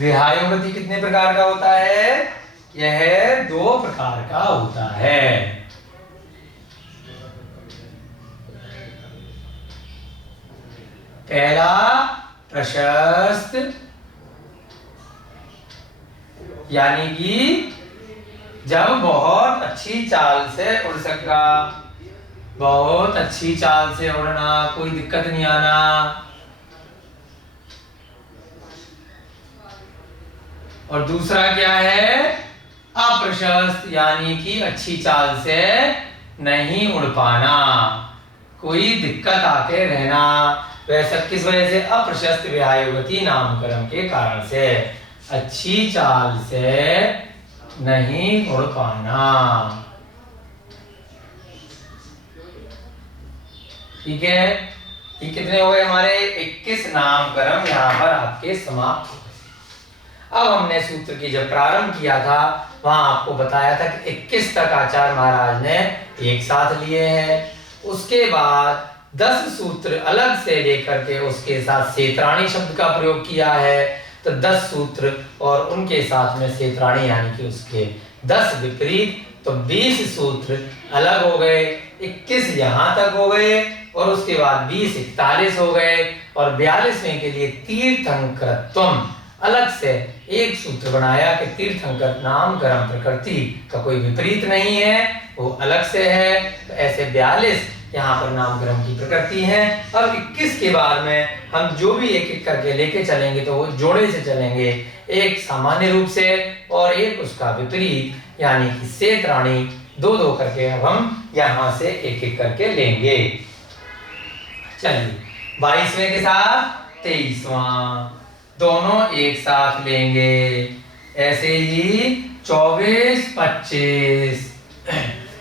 विहायो गति कितने प्रकार का होता है? यह दो प्रकार का होता है। पहला प्रशस्त, यानी कि जब बहुत अच्छी चाल से उड़ सका, बहुत अच्छी चाल से उड़ना, कोई दिक्कत नहीं आना। और दूसरा क्या है? अप्रशस्त, यानी कि अच्छी चाल से नहीं उड़ पाना, कोई दिक्कत आके रहना। वैसा किस वजह से? अप्रशस्त विहायो गति नामकरण के कारण से, अच्छी चाल से नहीं उड़ पाना। ठीक है, ये कितने हो गए हमारे? 21 नामकरण यहाँ पर आपके समाप्त हो गए। अब हमने सूत्र की जब प्रारंभ किया था, वहां आपको बताया था कि 21 तक आचार्य महाराज ने एक साथ लिए हैं। उसके बाद 10 सूत्र अलग से लेकर के उसके साथ सेत्राणी शब्द का प्रयोग किया है, तो 10 सूत्र और उनके साथ में सेत्राणी यानी कि उसके 10 विपरीत, तो 20 सूत्र अलग हो गए, 21 यहाँ तक हो गए और उसके बाद 20 41 हो गए और 42वें के लिए तीर्थंकरत्वम अलग से एक सूत्र बनाया कि तीर्थंकर नाम कर्म प्रकृति का कोई विपरीत नहीं है, वो अलग से है। तो ऐसे 42 यहाँ पर नाम कर्म की प्रकृति है। अब 21 के बाद में हम जो भी एक एक करके लेके चलेंगे तो वो जोड़े से चलेंगे, एक सामान्य रूप से और एक उसका विपरीत यानी कि सेत्राणी, दो दो करके अब हम यहाँ से एक एक करके लेंगे। चलिए 22वें के साथ 23वां दोनों एक साथ लेंगे, ऐसे ही 24 25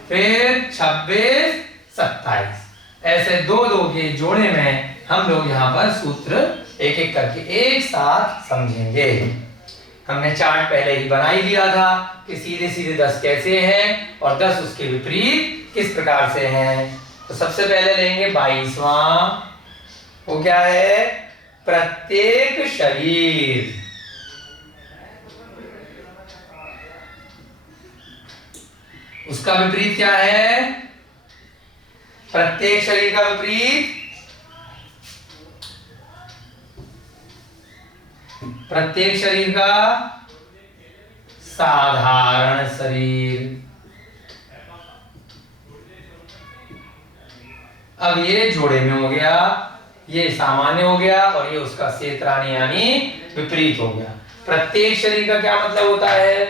फिर 26 27 ऐसे दो दो के जोड़े में हम लोग यहाँ पर सूत्र एक एक करके एक साथ समझेंगे। हमने चार्ट पहले ही बना ही दिया था कि सीधे सीधे 10 कैसे हैं और 10 उसके विपरीत किस प्रकार से हैं। तो सबसे पहले लेंगे 22वां, वो क्या है? प्रत्येक शरीर। उसका विपरीत क्या है? प्रत्येक शरीर का विपरीत प्रत्येक शरीर का साधारण शरीर। अब ये जोड़े में हो गया, ये सामान्य हो गया और ये उसका सेत्राणी यानी विपरीत हो गया। प्रत्येक शरीर का क्या मतलब होता है?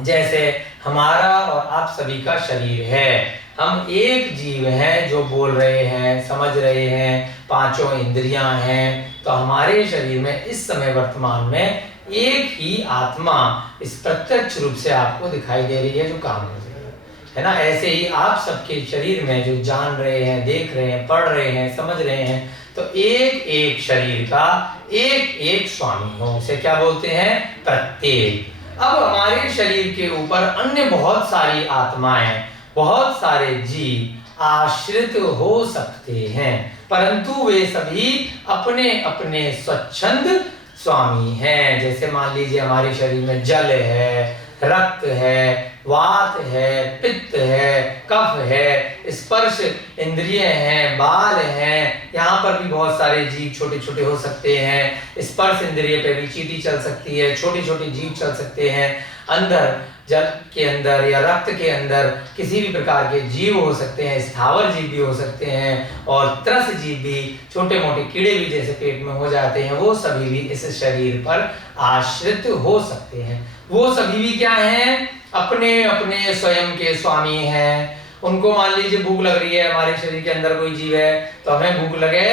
जैसे हमारा और आप सभी का शरीर है, हम एक जीव हैं जो बोल रहे हैं, समझ रहे हैं, पांचों इंद्रियां हैं, तो हमारे शरीर में इस समय वर्तमान में एक ही आत्मा इस प्रत्यक्ष रूप से आपको दिखाई दे रही है जो काम कर रही है ना। ऐसे ही आप सबके शरीर में जो जान रहे हैं, देख रहे हैं, पढ़ रहे हैं, समझ रहे हैं, तो एक एक शरीर का एक एक स्वामी हो, उसे क्या बोलते हैं? प्रत्येक। अब हमारे शरीर के ऊपर अन्य बहुत सारी आत्माएं, बहुत सारे जीव आश्रित हो सकते हैं, परंतु वे सभी अपने अपने स्वच्छंद स्वामी हैं। जैसे मान लीजिए हमारे शरीर में जल है, रक्त है, वात है, पित्त है, कफ है, स्पर्श इंद्रिय हैं, बाल हैं, यहाँ पर भी बहुत सारे जीव छोटे छोटे हो सकते हैं। स्पर्श इंद्रिय पे भी चींटी चल सकती है, छोटे छोटे जीव चल सकते हैं। अंदर जल के अंदर या रक्त के अंदर किसी भी प्रकार के जीव हो सकते हैं, स्थावर जीव भी हो सकते हैं और त्रस जीव भी, छोटे मोटे कीड़े भी जैसे पेट में हो जाते हैं, वो सभी भी इस शरीर पर आश्रित हो सकते हैं। वो सभी भी क्या हैं? अपने अपने स्वयं के स्वामी हैं। उनको मान लीजिए भूख लग रही है, हमारे शरीर के अंदर कोई जीव है तो हमें भूख लगे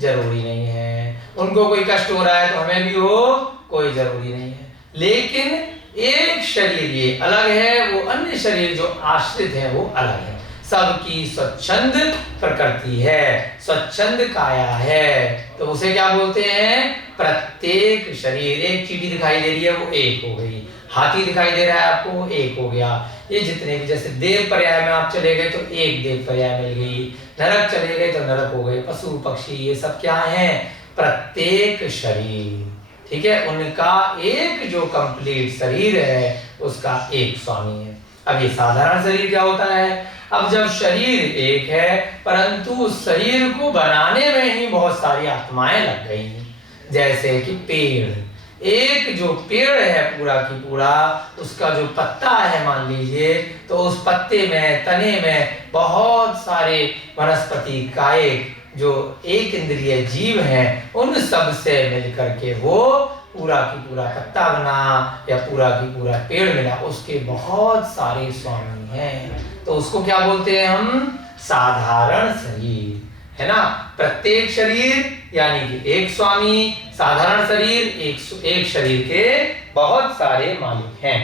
जरूरी नहीं है, उनको कोई कष्ट हो रहा है तो हमें भी हो कोई जरूरी नहीं है। लेकिन एक शरीर ये अलग है, वो अन्य शरीर जो आश्रित है वो अलग है। सबकी स्वच्छंद प्रकृति है, स्वच्छंद काया है, तो उसे क्या बोलते हैं? प्रत्येक शरीर। एक चींटी दिखाई दे रही है वो एक हो गई, हाथी दिखाई दे रहा है आपको वो एक हो गया। ये जितने भी, जैसे देव पर्याय में आप चले गए तो एक देव पर्याय मिल गई, नरक चले गए तो नरक हो गए, पशु पक्षी ये सब क्या है? प्रत्येक शरीर। ठीक है, उनका एक जो कंप्लीट शरीर है उसका एक स्वामी है। अब ये साधारण शरीर क्या होता है? अब जब शरीर एक है परंतु उस शरीर को बनाने में ही बहुत सारी आत्माएं लग गई हैं। जैसे कि पेड़, एक जो पेड़ है पूरा की पूरा, उसका जो पत्ता है मान लीजिए, तो उस पत्ते में, तने में बहुत सारे वनस्पति कायिक जो एक इंद्रिय जीव हैं, उन सब से मिलकर के वो पूरा की पूरा पत्ता बना या पूरा की पूरा पेड़ मिला, उसके बहुत सारे स्वामी हैं। तो उसको क्या बोलते हैं हम? साधारण शरीर, है ना। प्रत्येक शरीर यानी कि एक स्वामी, साधारण शरीर एक शरीर के बहुत सारे मालिक हैं।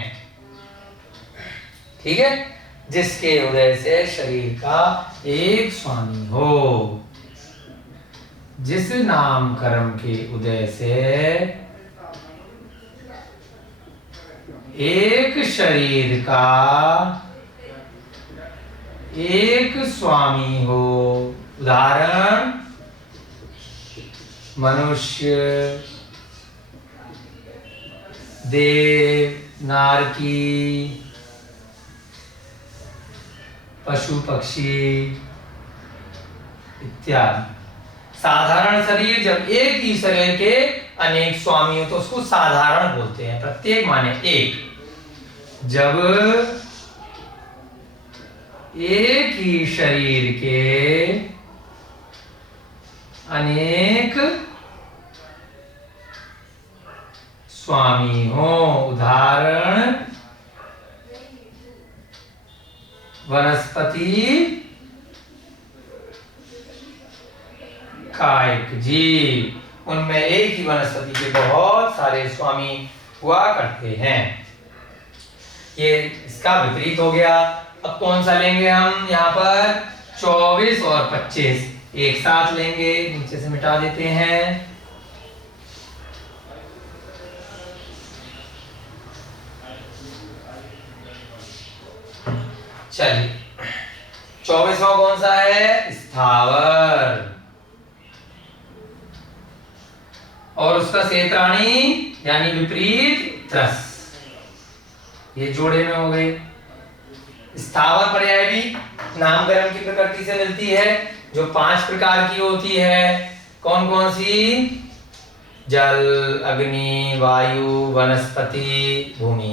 ठीक है, जिसके उदय से शरीर का एक स्वामी हो। जिस नाम कर्म के उदय से एक शरीर का एक स्वामी हो, उदाहरण मनुष्य, देव, नारकी, पशु पक्षी इत्यादि। साधारण शरीर, जब एक ही शरीर के अनेक स्वामी हो तो उसको साधारण बोलते हैं। प्रत्येक माने एक। जब एक ही शरीर के अनेक स्वामी हो, उदाहरण वनस्पति, कायिक जीव। उनमें एक ही वनस्पति के बहुत सारे स्वामी हुआ करते हैं। ये इसका विपरीत हो गया। अब कौन सा लेंगे हम? यहाँ पर 24 और 25 एक साथ लेंगे। नीचे से मिटा देते हैं। चलिए, 24वां कौन सा है? स्थावर। और उसका क्षेत्राणी यानी विपरीत त्रस। ये जोड़े में हो गए। स्थावर पर्याय भी नामकरण की प्रकृति से मिलती है, जो 5 प्रकार की होती है। कौन कौन सी? जल, अग्नि, वायु, वनस्पति, भूमि।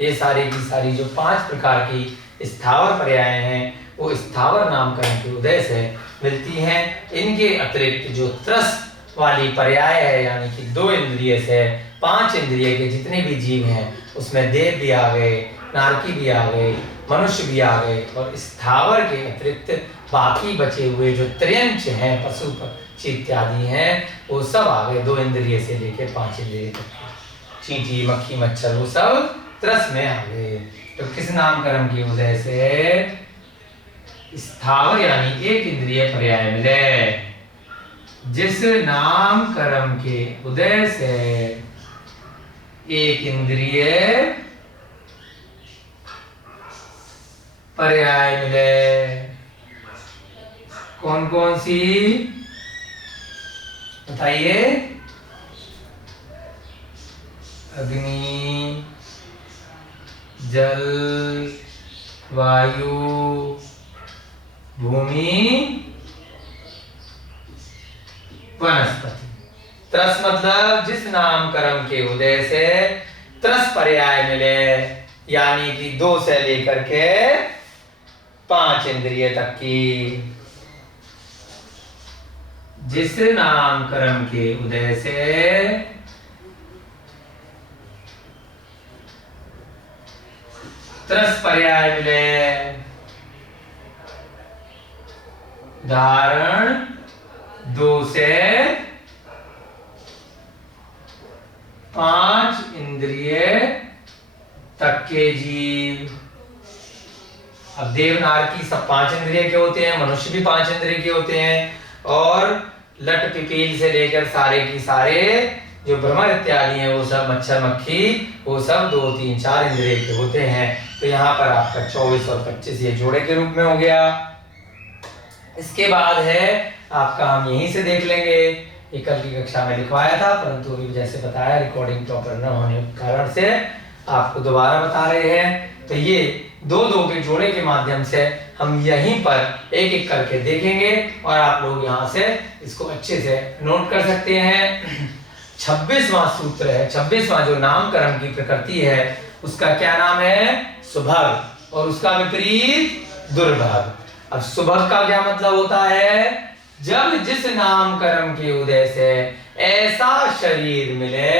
ये सारी की सारी जो 5 प्रकार की स्थावर पर्याय हैं, वो स्थावर नामकरण के उदय से मिलती हैं। इनके अतिरिक्त जो त्रस वाली पर्याय है, यानी कि 2 इंद्रिय से 5 इंद्रिय के जितने भी जीव हैं, उसमें देव भी आ गए, नारकी भी आ गए, मनुष्य भी आ गए, और स्थावर के अतिरिक्त बाकी बचे हुए जो त्र्यंच हैं, पशु पक्षी इत्यादि हैं, वो सब आ गए 2 इंद्रिय से लेकर 5 इंद्रिय तक। चींटी, मक्खी, मच्छर, वो सब त्रस में आ गए। तो किस नामकरण की उदय से? स्थावर यानी एक इंद्रिय पर्याय मिले। जिस नामकरण के उदय से एक इंद्रिय पर्याय मिले। कौन कौन सी बताइए? अग्नि, जल, वायु, भूमि, वनस्पति। त्रस मतलब जिस नामकरण के उदय से त्रस पर्याय मिले, यानी कि 2 से लेकर के 5 इंद्रिय तक की। जिस नामकरण के उदय से त्रस पर्याय मिले, उदाहरण 2 से 5 इंद्रिय तक के जीव। अब देवनार की सब 5 इंद्रिय के होते हैं, मनुष्य भी 5 इंद्रिय के होते हैं, और लट पिपील से लेकर सारे की सारे जो भ्रमर इत्यादि हैं, वो सब मच्छर मक्खी, वो सब 2, 3, 4 इंद्रिय के होते हैं। तो यहाँ पर आपका 24 और 25 ये जोड़े के रूप में हो गया। इसके बाद है आपका, हम यहीं से देख लेंगे, ये कल की कक्षा में लिखवाया था, परंतु अभी जैसे बताया रिकॉर्डिंग प्रॉपर न होने के कारण से आपको दोबारा बता रहे हैं। तो ये 2-2 के जोड़े के माध्यम से हम यहीं पर एक एक करके देखेंगे, और आप लोग यहाँ से इसको अच्छे से नोट कर सकते हैं। 26वां सूत्र है, 26वां जो नामकरण की प्रकृति है, उसका क्या नाम है? सुभग, और उसका विपरीत दुर्भग। अब सुभग का क्या मतलब होता है? जब जिस नामकरण के उदय से ऐसा शरीर मिले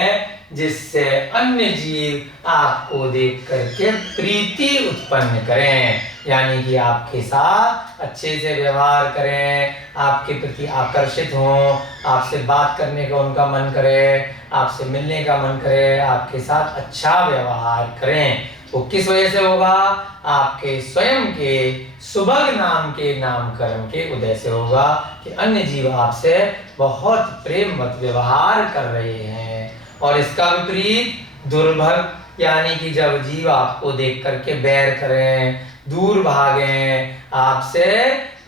जिससे अन्य जीव आपको देख करके प्रीति उत्पन्न करें, यानी कि आपके साथ अच्छे से व्यवहार करें, आपके प्रति आकर्षित हों, आपसे बात करने का उनका मन करे, आपसे मिलने का मन करे, आपके साथ अच्छा व्यवहार करें। वो किस वजह से होगा? आपके स्वयं के सुभग नाम के नामकरण के उदय से होगा, कि अन्य जीव आपसे बहुत प्रेमवत व्यवहार कर रहे हैं। और इसका विपरीत दुर्भग, यानी कि जब जीव आपको देख करके बैर करें, दूर भागें, आपसे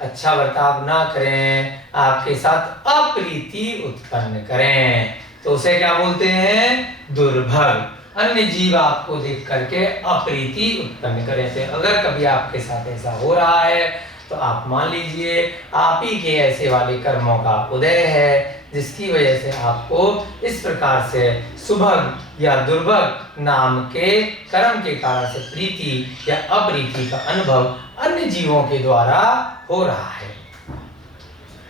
अच्छा बर्ताव ना करें, आपके साथ अप्रीति उत्पन्न करें, तो उसे क्या बोलते हैं? दुर्भग। अन्य जीव आपको देख करके अप्रीति उत्पन्न करें। तो अगर कभी आपके साथ ऐसा हो रहा है तो आप मान लीजिए आप ही के ऐसे वाले कर्मों का उदय है, जिसकी वजह से आपको इस प्रकार से सुभग या दुर्भग नाम के कर्म के कारण से प्रीति या अप्रीति का अनुभव अन्य जीवों के द्वारा हो रहा है।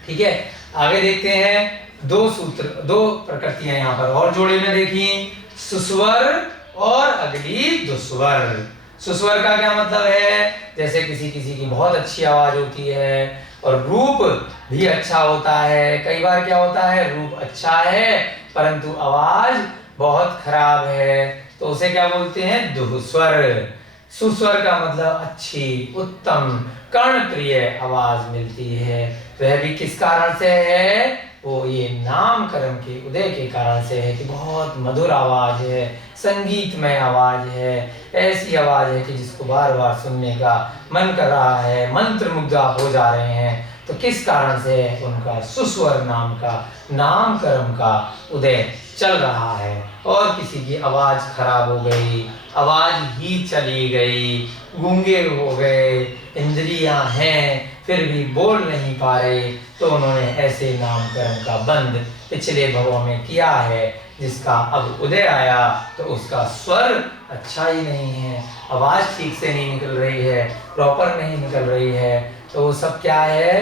ठीक है, आगे देखते हैं। दो सूत्र, दो प्रकृतियां यहाँ पर और जोड़े में देखी, सुस्वर और अगली दुस्वर। सुस्वर का क्या मतलब है? जैसे किसी की बहुत अच्छी आवाज होती है और रूप भी अच्छा होता है। कई बार क्या होता है, रूप अच्छा है परंतु आवाज बहुत खराब है, तो उसे क्या बोलते हैं? दुस्वर। सुस्वर का मतलब अच्छी, उत्तम, कर्णप्रिय आवाज मिलती है। वह भी किस कारण से है? वो ये नाम कर्म के उदय के कारण से है कि बहुत मधुर आवाज है, संगीतमय आवाज है, ऐसी आवाज है कि जिसको बार बार सुनने का मन कर रहा है, मंत्र मुग्ध आप हो जा रहे हैं। तो किस कारण से? उनका सुस्वर नाम का नाम कर्म का उदय चल रहा है। और किसी की आवाज खराब हो गई, आवाज ही चली गई, गूंगे हो गए, इंद्रियां हैं फिर भी बोल नहीं पा रहे, तो उन्होंने ऐसे नाम कर्म का बंध पिछले भवों में किया है, जिसका अब उदय आया तो उसका स्वर अच्छा ही नहीं है, आवाज ठीक से नहीं निकल रही है, प्रॉपर नहीं निकल रही है, तो वो सब क्या है?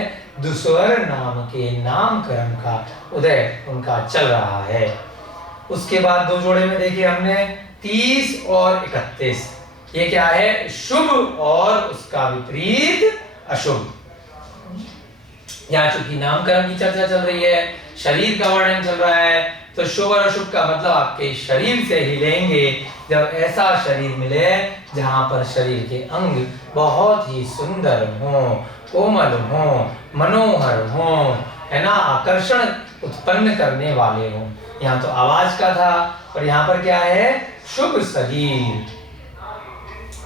दुस्वर नाम के नाम कर्म का उदय उनका चल रहा है। उसके बाद दो जोड़े में देखिए हमने 30 और 31, ये क्या है? शुभ और उसका विपरीत अशुभ। यहाँ चूंकि नाम कर्म की चर्चा चल रही है, शरीर का वर्णन चल रहा है, तो शुभ और अशुभ का मतलब आपके शरीर से ही लेंगे। जब ऐसा शरीर मिले जहां पर शरीर के अंग बहुत ही सुंदर हों, कोमल हों, मनोहर हों, है ना, आकर्षण उत्पन्न करने वाले हों। यहाँ तो आवाज का था और यहाँ पर क्या है? शुभ शरीर।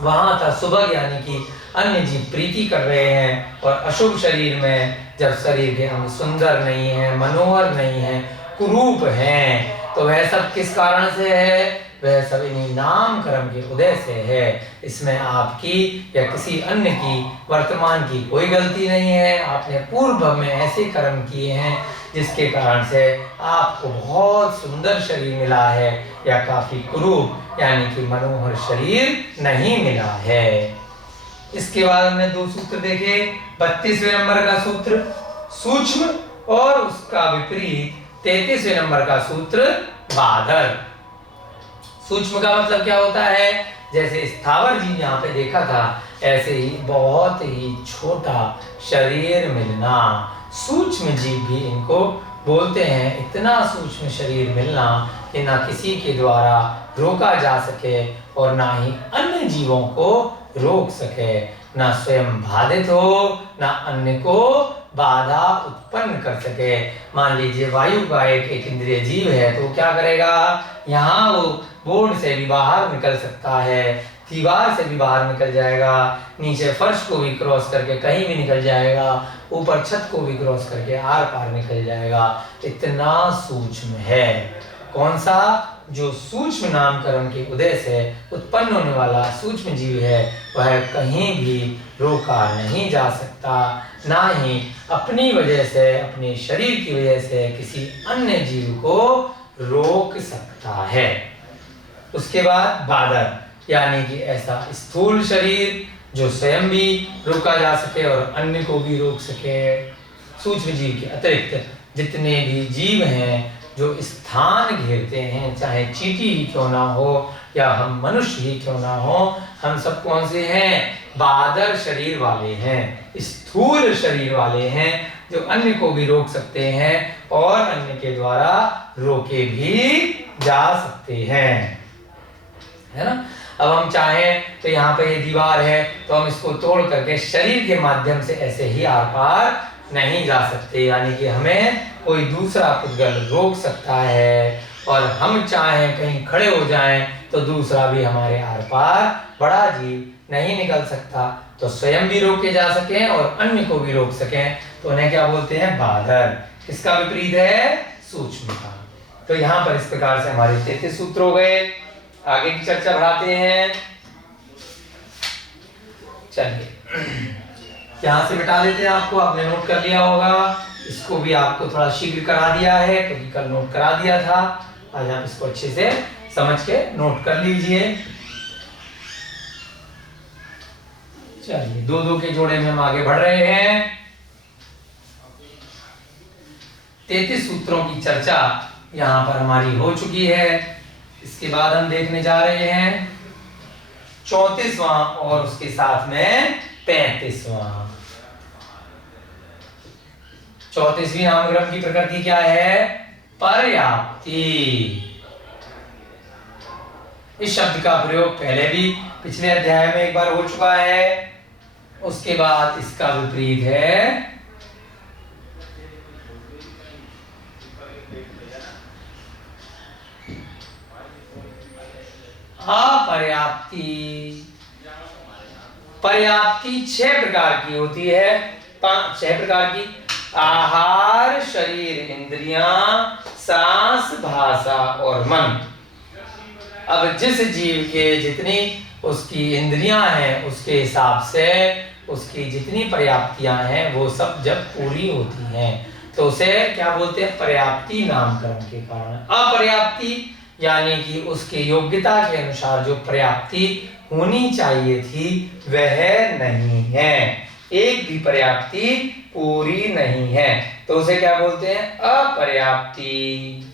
वहां था सुभग, यानी कि अन्य जीव प्रीति कर रहे हैं, और अशुभ शरीर में जब शरीर के अंग सुंदर नहीं है, मनोहर नहीं है, कुरूप हैं, तो वह सब किस कारण से है? वह सब इन्हीं नाम कर्म के उदय से है। इसमें आपकी या किसी अन्य की वर्तमान की कोई गलती नहीं है। आपने पूर्व में ऐसे कर्म किए हैं जिसके कारण से आपको बहुत सुंदर शरीर मिला है, या काफी कुरूप यानी कि मनोहर शरीर नहीं मिला है। इसके बाद हमने दो सूत्र देखे। 32वें नंबर का सूत्र सूक्ष्म और उसका विपरीत 33वें नंबर का सूत्र बादर। सूक्ष्म का मतलब क्या होता है? जैसे स्थावर जीव यहाँ पे देखा था, ऐसे ही बहुत ही छोटा शरीर मिलना, सूक्ष्म जीव भी इनको बोलते हैं। इतना सूक्ष्म शरीर मिलना कि ना किसी के द्वारा रोका जा सके और ना ही अन्य जीवों को रोक सके, ना स्वयं बाधित हो, ना अन्य को बाधा उत्पन्न कर सके। मान लीजिए वायु का एक इंद्रिय जीव है, तो क्या करेगा? यहाँ वो बोर्ड से भी बाहर निकल सकता है, दीवार से भी बाहर निकल जाएगा, नीचे फर्श को भी क्रॉस करके कहीं भी निकल जाएगा, ऊपर छत को भी क्रॉस करके आर पार निकल जाएगा। इतना सूक्ष्म है। कौन सा? जो सूक्ष्म नाम कर्म के उदय से उत्पन्न होने वाला सूक्ष्म जीव है, वह कहीं भी रोका नहीं जा सकता, ना ही अपनी वजह से, अपने शरीर की वजह से किसी अन्य जीव को रोक सकता है। उसके बाद बादर, यानी कि ऐसा स्थूल शरीर जो स्वयं भी रोका जा सके और अन्य को भी रोक सके। सूक्ष्म जीव के अतिरिक्त जितने भी जीव हैं जो स्थान घेरते हैं, चाहे चींटी ही क्यों ना हो या हम मनुष्य ही क्यों ना हो, हम सब कौन से हैं? बादर शरीर वाले हैं, स्थूल शरीर वाले हैं, जो अन्य को भी रोक सकते हैं और अन्य के द्वारा रोके भी जा सकते हैं, है ना। अब हम चाहें तो यहाँ पे ये दीवार है, तो हम इसको तोड़ करके शरीर के माध्यम से ऐसे ही आर पार नहीं जा सकते, यानी कि हमें कोई दूसरा पुद्गल रोक सकता है। और हम चाहें कहीं खड़े हो जाएं तो दूसरा भी हमारे आर पार बड़ा जीव नहीं निकल सकता। तो स्वयं भी रोके जा सकें और अन्य को भी रोक सकें तो उन्हें क्या बोलते हैं? बाधर। किसका विपरीत है? सूक्ष्म का। तो यहाँ पर इस प्रकार से हमारे 33 सूत्र हो गए। आगे की चर्चा बढ़ाते हैं। चलिए यहाँ से मिटा देते हैं। आपको आपने नोट कर लिया होगा, इसको भी आपको थोड़ा शीघ्र करा दिया है क्योंकि कल नोट करा दिया था। आज आप इसको अच्छे से समझ के नोट कर लीजिए। चलिए 2-2 के जोड़े में हम आगे बढ़ रहे हैं। 33 सूत्रों की चर्चा यहाँ पर हमारी हो चुकी है। इसके बाद हम देखने जा रहे हैं 34वां और उसके साथ में 35वां। 34वीं नामक्रम की प्रकृति क्या है? पर्याप्ति। इस शब्द का प्रयोग पहले भी पिछले अध्याय में एक बार हो चुका है। उसके बाद इसका विपरीत है अपर्याप्ति। पर्याप्ति 6 प्रकार की होती है। 6 प्रकार की: आहार, शरीर, इंद्रियां, सांस, भाषा और मन। अब जिस जीव के जितनी उसकी इंद्रियां हैं उसके हिसाब से उसकी जितनी पर्याप्तियां हैं वो सब जब पूरी होती हैं तो उसे क्या बोलते हैं? पर्याप्ति नामकरण के कारण। अपर्याप्ति यानी कि उसके योग्यता के अनुसार जो पर्याप्ति होनी चाहिए थी वह नहीं है, एक भी पर्याप्ति पूरी नहीं है, तो उसे क्या बोलते हैं? अपर्याप्ति।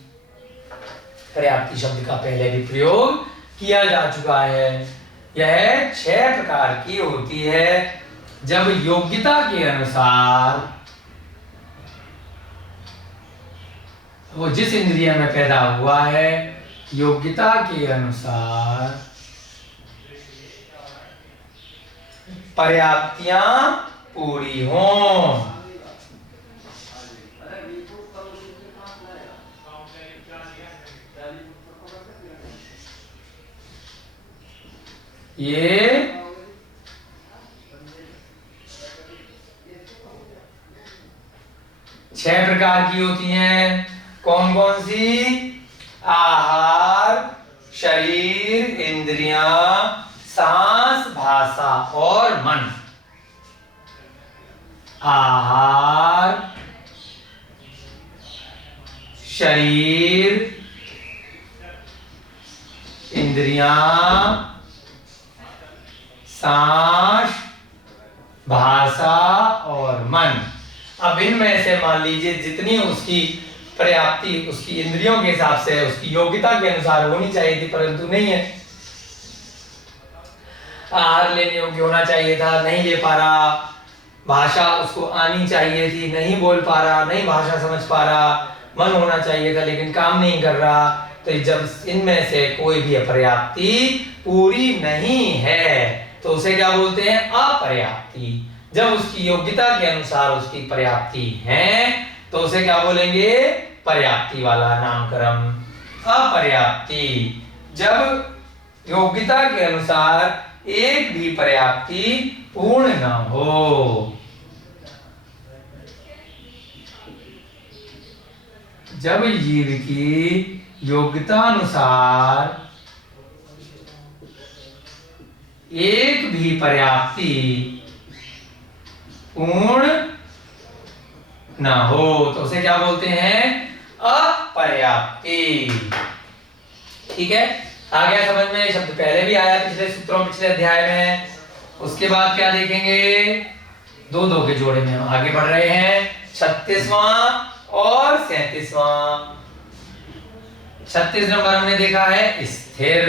पर्याप्ति शब्द का पहले भी प्रयोग किया जा चुका है। यह 6 प्रकार की होती है। जब योग्यता के अनुसार वो जिस इंद्रिय में पैदा हुआ है, योग्यता के अनुसार पर्याप्तियां पूरी हों। ये 6 प्रकार की होती हैं। कौन कौन सी? आहार, शरीर, इंद्रियां, सांस, भाषा और मन। आहार, शरीर, इंद्रियां, सांस, भाषा और मन। अब इनमें से मान लीजिए जितनी उसकी पर्याप्ति उसकी इंद्रियों के हिसाब से उसकी योग्यता के अनुसार होनी चाहिए थी परंतु नहीं है। आहार लेने योग्य होना चाहिए था, नहीं ले पा रहा। भाषा उसको आनी चाहिए थी, नहीं बोल पा रहा, नहीं भाषा समझ पा रहा। मन होना चाहिए था लेकिन काम नहीं कर रहा। तो जब इनमें से कोई भी अपर्याप्ति पूरी नहीं है तो उसे क्या बोलते हैं? अपर्याप्ति। जब उसकी योग्यता के अनुसार उसकी पर्याप्ति है तो उसे क्या बोलेंगे? पर्याप्ति वाला नामकरण। अपर्याप्ति जब योग्यता के अनुसार एक भी पर्याप्ति पूर्ण न हो। जब जीव की योग्यता अनुसार एक भी पर्याप्ति पूर्ण ना हो तो उसे क्या बोलते हैं? अपर्याप्ति। ठीक है, आ गया समझ में? शब्द पहले भी आया पिछले सूत्रों पिछले अध्याय में। उसके बाद क्या देखेंगे? 2-2 के जोड़े में हम आगे बढ़ रहे हैं। 36वां और 37वां। 36 नंबर हमने देखा है स्थिर,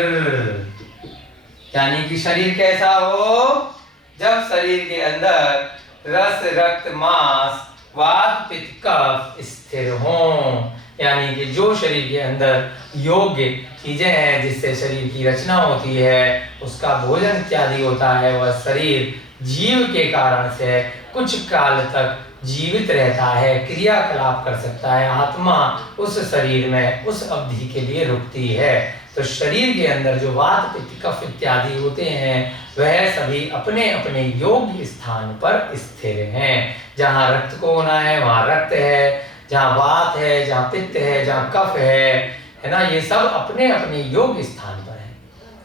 यानी कि शरीर कैसा हो? जब शरीर के अंदर रस, रक्त, मांस, वात, पित्त, कफ स्थिर हों, यानी कि जो शरीर के अंदर योग्य चीजें हैं जिससे शरीर की रचना होती है, उसका भोजन इत्यादि होता है, वह शरीर जीव के कारण से कुछ काल तक जीवित रहता है, क्रियाकलाप कर सकता है। आत्मा उस शरीर में उस अवधि के लिए रुकती है। तो तो शरीर के अंदर जो वात पित्त कफ इत्यादि होते हैं वह सभी अपने अपने योग्य स्थान पर स्थिर हैं। जहाँ रक्त को होना है वहाँ रक्त है, जहाँ वात है, जहाँ पित्त है, जहाँ कफ है ना, ये सब अपने अपने योग्य स्थान पर है।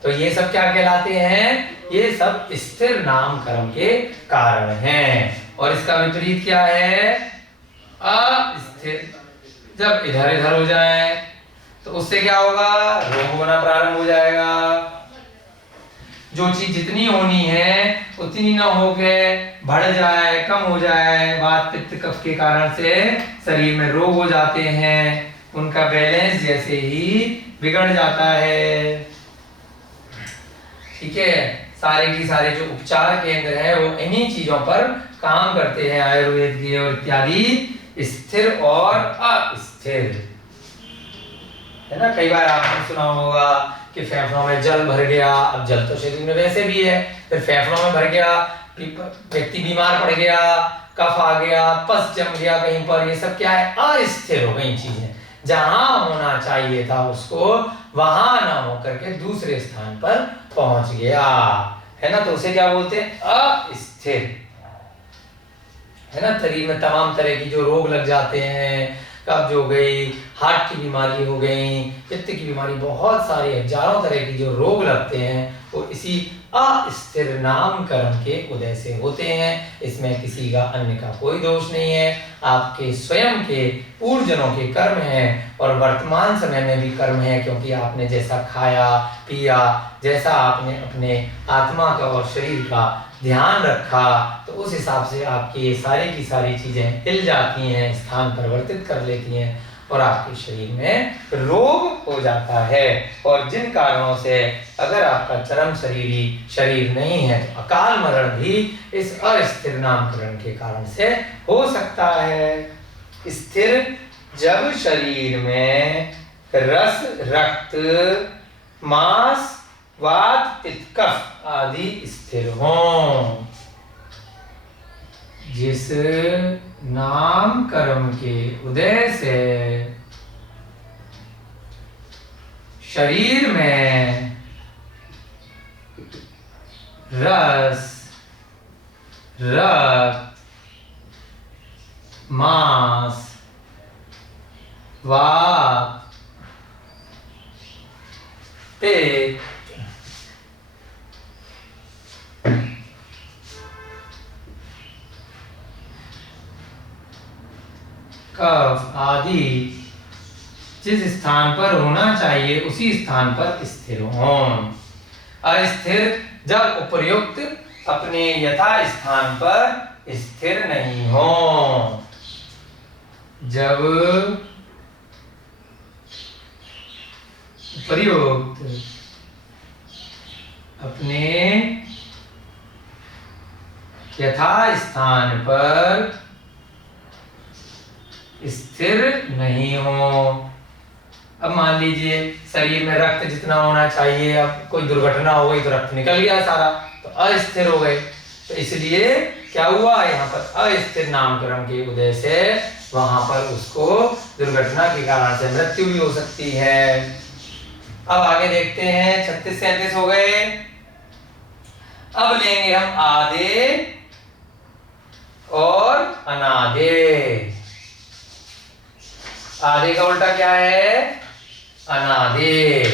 तो ये सब क्या कहलाते हैं? ये सब स्थिर नाम कर्म के कारण हैं। और इसका विपरीत क्या है? अस्थिर। जब इधर इधर हो जाए तो उससे क्या होगा? रोग होना प्रारंभ हो जाएगा। जो चीज जितनी होनी है उतनी ना होके बढ़ जाए, कम हो जाए, वात पित्त कफ के कारण से शरीर में रोग हो जाते हैं, उनका बैलेंस जैसे ही बिगड़ जाता है। ठीक है, सारे की सारे जो उपचार केंद्र है वो इन्हीं चीजों पर काम करते हैं, आयुर्वेद के और इत्यादि, स्थिर और अस्थिर, है ना। कई बार आपने सुना होगा कि फेफड़ों में जल भर गया। अब जल तो शरीर में वैसे भी है, फिर फेफड़ों में भर गया, व्यक्ति बीमार पड़ गया, कफ आ गया, पस जम गया कहीं पर, ये सब क्या है? अस्थिर हो गई चीजें। जहां होना चाहिए था उसको वहां ना होकर के दूसरे स्थान पर पहुंच गया, है ना। तो उसे क्या बोलते हैं? अस्थिर, है ना। शरीर में तमाम तरह की जो रोग लग जाते हैं, कब्ज हो गई, हार्ट की बीमारी हो गई, पित्त की बीमारी, बहुत सारे हजारों तरह की जो रोग लगते हैं वो इसी अस्थिर नाम कर्म के उदय से होते हैं। इसमें किसी का अन्य का कोई दोष नहीं है, आपके स्वयं के पूर्वजनों के कर्म हैं और वर्तमान समय में भी कर्म है, क्योंकि आपने जैसा खाया पिया, जैसा आपने अपने आत्मा का और शरीर का ध्यान रखा, तो उस हिसाब से आपकी ये सारी की सारी चीजें हिल जाती हैं, स्थान परिवर्तित कर लेती हैं और आपके शरीर में रोग हो जाता है। और जिन कारणों से अगर आपका चरम शरीर नहीं है तो अकाल मरण भी इस अस्थिर नामकरण के कारण से हो सकता है। स्थिर जब शरीर में रस, रक्त, मांस, वात, पित्त, कफ आदि स्थिर हों। जिस नाम कर्म के उदय से शरीर में रस, रक्त, मांस, वात, पित्त, कफ आदि जिस स्थान पर होना चाहिए उसी स्थान पर स्थिर हों। अस्थिर जब उपर्युक्त अपने यथा स्थान पर स्थिर नहीं हों। जब उपर्युक्त अपने यथा स्थान पर स्थिर नहीं हो। अब मान लीजिए शरीर में रक्त जितना होना चाहिए, अब कोई दुर्घटना हो गई तो रक्त निकल गया सारा, तो अस्थिर हो गए। तो इसलिए क्या हुआ, यहाँ पर अस्थिर नामकरण के उदय से वहां पर उसको दुर्घटना के कारण से मृत्यु भी हो सकती है। अब आगे देखते हैं, 36 37 हो गए। अब लेंगे हम आधे और अनाधे। आधे का उल्टा क्या है? अनाधे।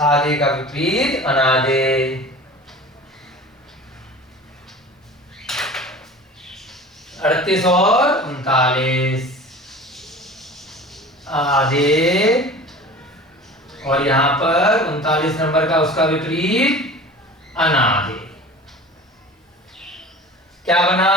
आधे का विपरीत अनाधे। 38 और 39 आधे, और यहां पर 39 नंबर का उसका विपरीत अनाधे। क्या बना?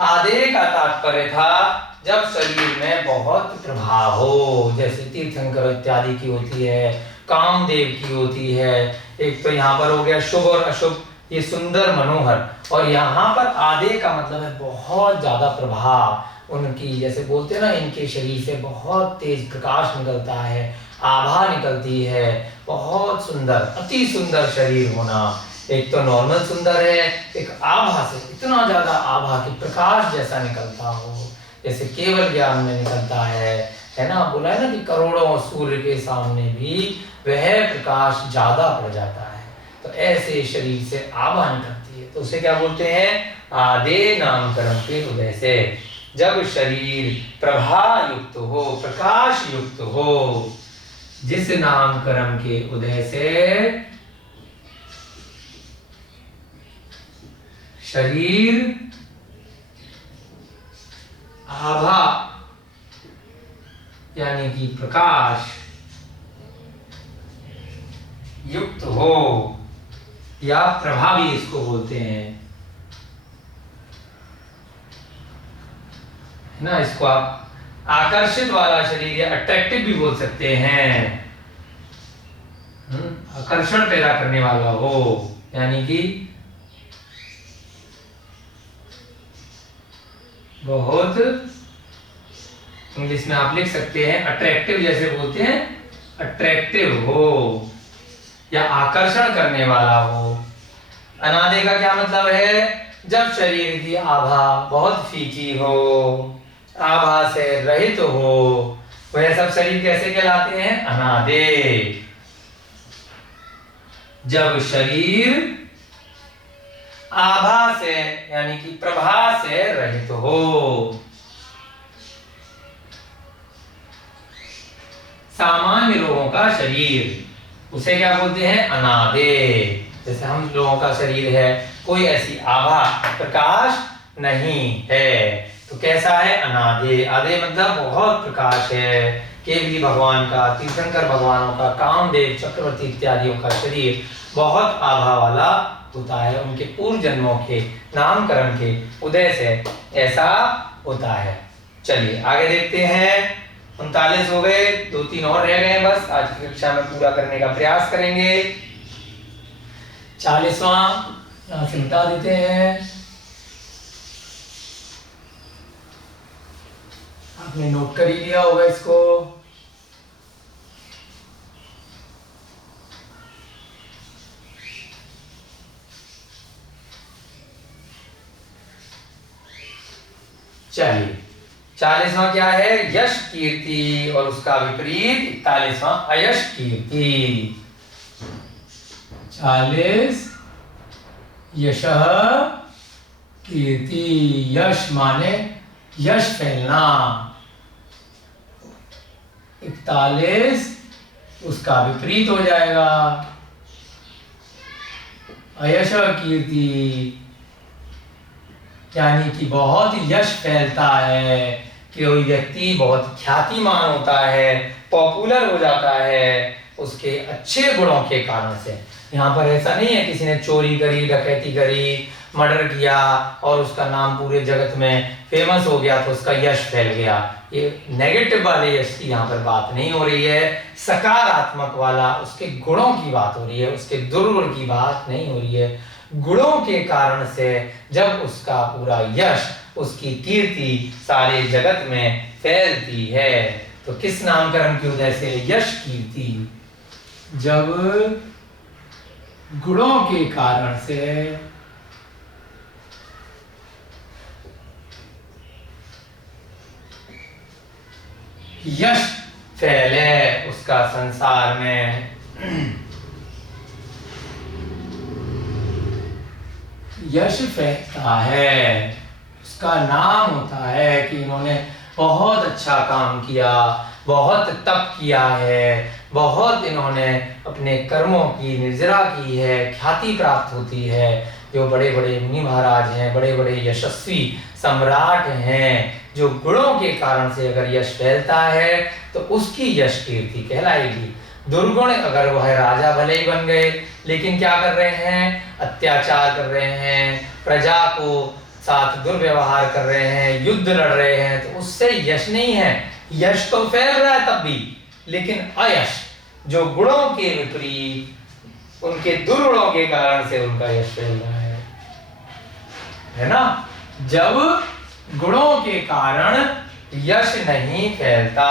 आधे का तात्पर्य था जब शरीर में बहुत प्रभाव हो, जैसे तीर्थंकर इत्यादि की होती है, कामदेव की होती है। एक तो यहाँ पर हो गया शुभ और अशुभ, ये सुंदर मनोहर, और यहाँ पर आधे का मतलब है बहुत ज्यादा प्रभाव उनकी, जैसे बोलते हैं ना, इनके शरीर से बहुत तेज प्रकाश निकलता है, आभा निकलती है, बहुत सुंदर, अति सुंदर शरीर होना, एक तो नॉर्मल सुंदर है, एक आभा से इतना ज्यादा आभा कि प्रकाश जैसा निकलता हो, जैसे केवल ज्ञान में निकलता है ना। बोला है ना कि करोड़ों सूर्य के सामने भी वह प्रकाश ज्यादा पड़ जाता है। तो ऐसे शरीर से आभा निकलती है, तो उसे क्या बोलते हैं? आदे नाम कर्म के उदय से। जब शरीर प्रभा युक्त हो, प्रकाश युक्त हो, जिस नाम कर्म के उदय से शरीर आभा यानी कि प्रकाश युक्त हो, या प्रभावी इसको बोलते हैं, है ना। इसको आप आकर्षित वाला शरीर या अट्रैक्टिव भी बोल सकते हैं। आकर्षण पैदा करने वाला हो, यानी कि बहुत, इंग्लिश में आप लिख सकते हैं अट्रैक्टिव, जैसे बोलते हैं अट्रैक्टिव हो या आकर्षण करने वाला हो। अनादि का क्या मतलब है? जब शरीर की आभा बहुत फीकी हो, आभा से रहित हो, वह सब शरीर कैसे कहलाते हैं? अनादि। जब शरीर आभा से यानी कि प्रभा से रहित हो, सामान्य लोगों का शरीर, उसे क्या बोलते हैं? अनादि। जैसे हम लोगों का शरीर है, कोई ऐसी आभा प्रकाश नहीं है, तो कैसा है? अनादि। आदि मतलब बहुत प्रकाश है। केवली भगवान का, तीर्थंकर भगवानों का, कामदेव, चक्रवर्ती इत्यादियों का शरीर बहुत आभा वाला होता है, उनके पूर्व जन्मों के नामकरण के उदय से ऐसा होता है। चलिए आगे देखते हैं। 39 हो गए, 2-3 और रह गए, बस आज की कक्षा में पूरा करने का प्रयास करेंगे। 40वां यहां से मिटा देते हैं। आपने नोट कर ही लिया होगा इसको। चलिए 40वां क्या है? यश कीर्ति, और उसका विपरीत 41वां अयश कीर्ति। 40 यशः कीर्ति, यश माने यश फैलना। 41 उसका विपरीत हो जाएगा, अयश कीर्ति, यानी कि बहुत यश फैलता है, कि कोई व्यक्ति बहुत ख्यातिमान होता है, पॉपुलर हो जाता है उसके अच्छे गुणों के कारण से। यहाँ पर ऐसा नहीं है किसी ने चोरी करी, डकैती करी, मर्डर किया और उसका नाम पूरे जगत में फेमस हो गया तो उसका यश फैल गया। ये नेगेटिव वाले यश की यहाँ पर बात नहीं हो रही है, सकारात्मक वाला उसके गुणों की बात हो रही है, उसके दुर्गुण की बात नहीं हो रही है। गुणों के कारण से जब उसका पूरा यश, उसकी कीर्ति सारे जगत में फैलती है, तो किस नामकरण की वजह से? यश कीर्ति। जब गुणों के कारण से यश फैले उसका संसार में, यश फैलता है, उसका नाम होता है कि इन्होंने बहुत अच्छा काम किया, बहुत तप किया है, बहुत इन्होंने अपने कर्मों की निर्जरा की है, ख्याति प्राप्त होती है। जो बड़े बड़े मुनि महाराज हैं, बड़े बड़े यशस्वी सम्राट हैं, जो गुणों के कारण से अगर यश फैलता है तो उसकी यश कीर्ति कहलाएगी। दुर्गुण अगर वह राजा भले ही बन गए, लेकिन क्या कर रहे हैं? अत्याचार कर रहे हैं, प्रजा को साथ दुर्व्यवहार कर रहे हैं, युद्ध लड़ रहे हैं, तो उससे यश नहीं है। यश तो फैल रहा है तब भी, लेकिन अयश जो गुणों के विपरीत, उनके दुर्गुणों के कारण से उनका यश फैल रहा है ना। जब गुणों के कारण यश नहीं फैलता,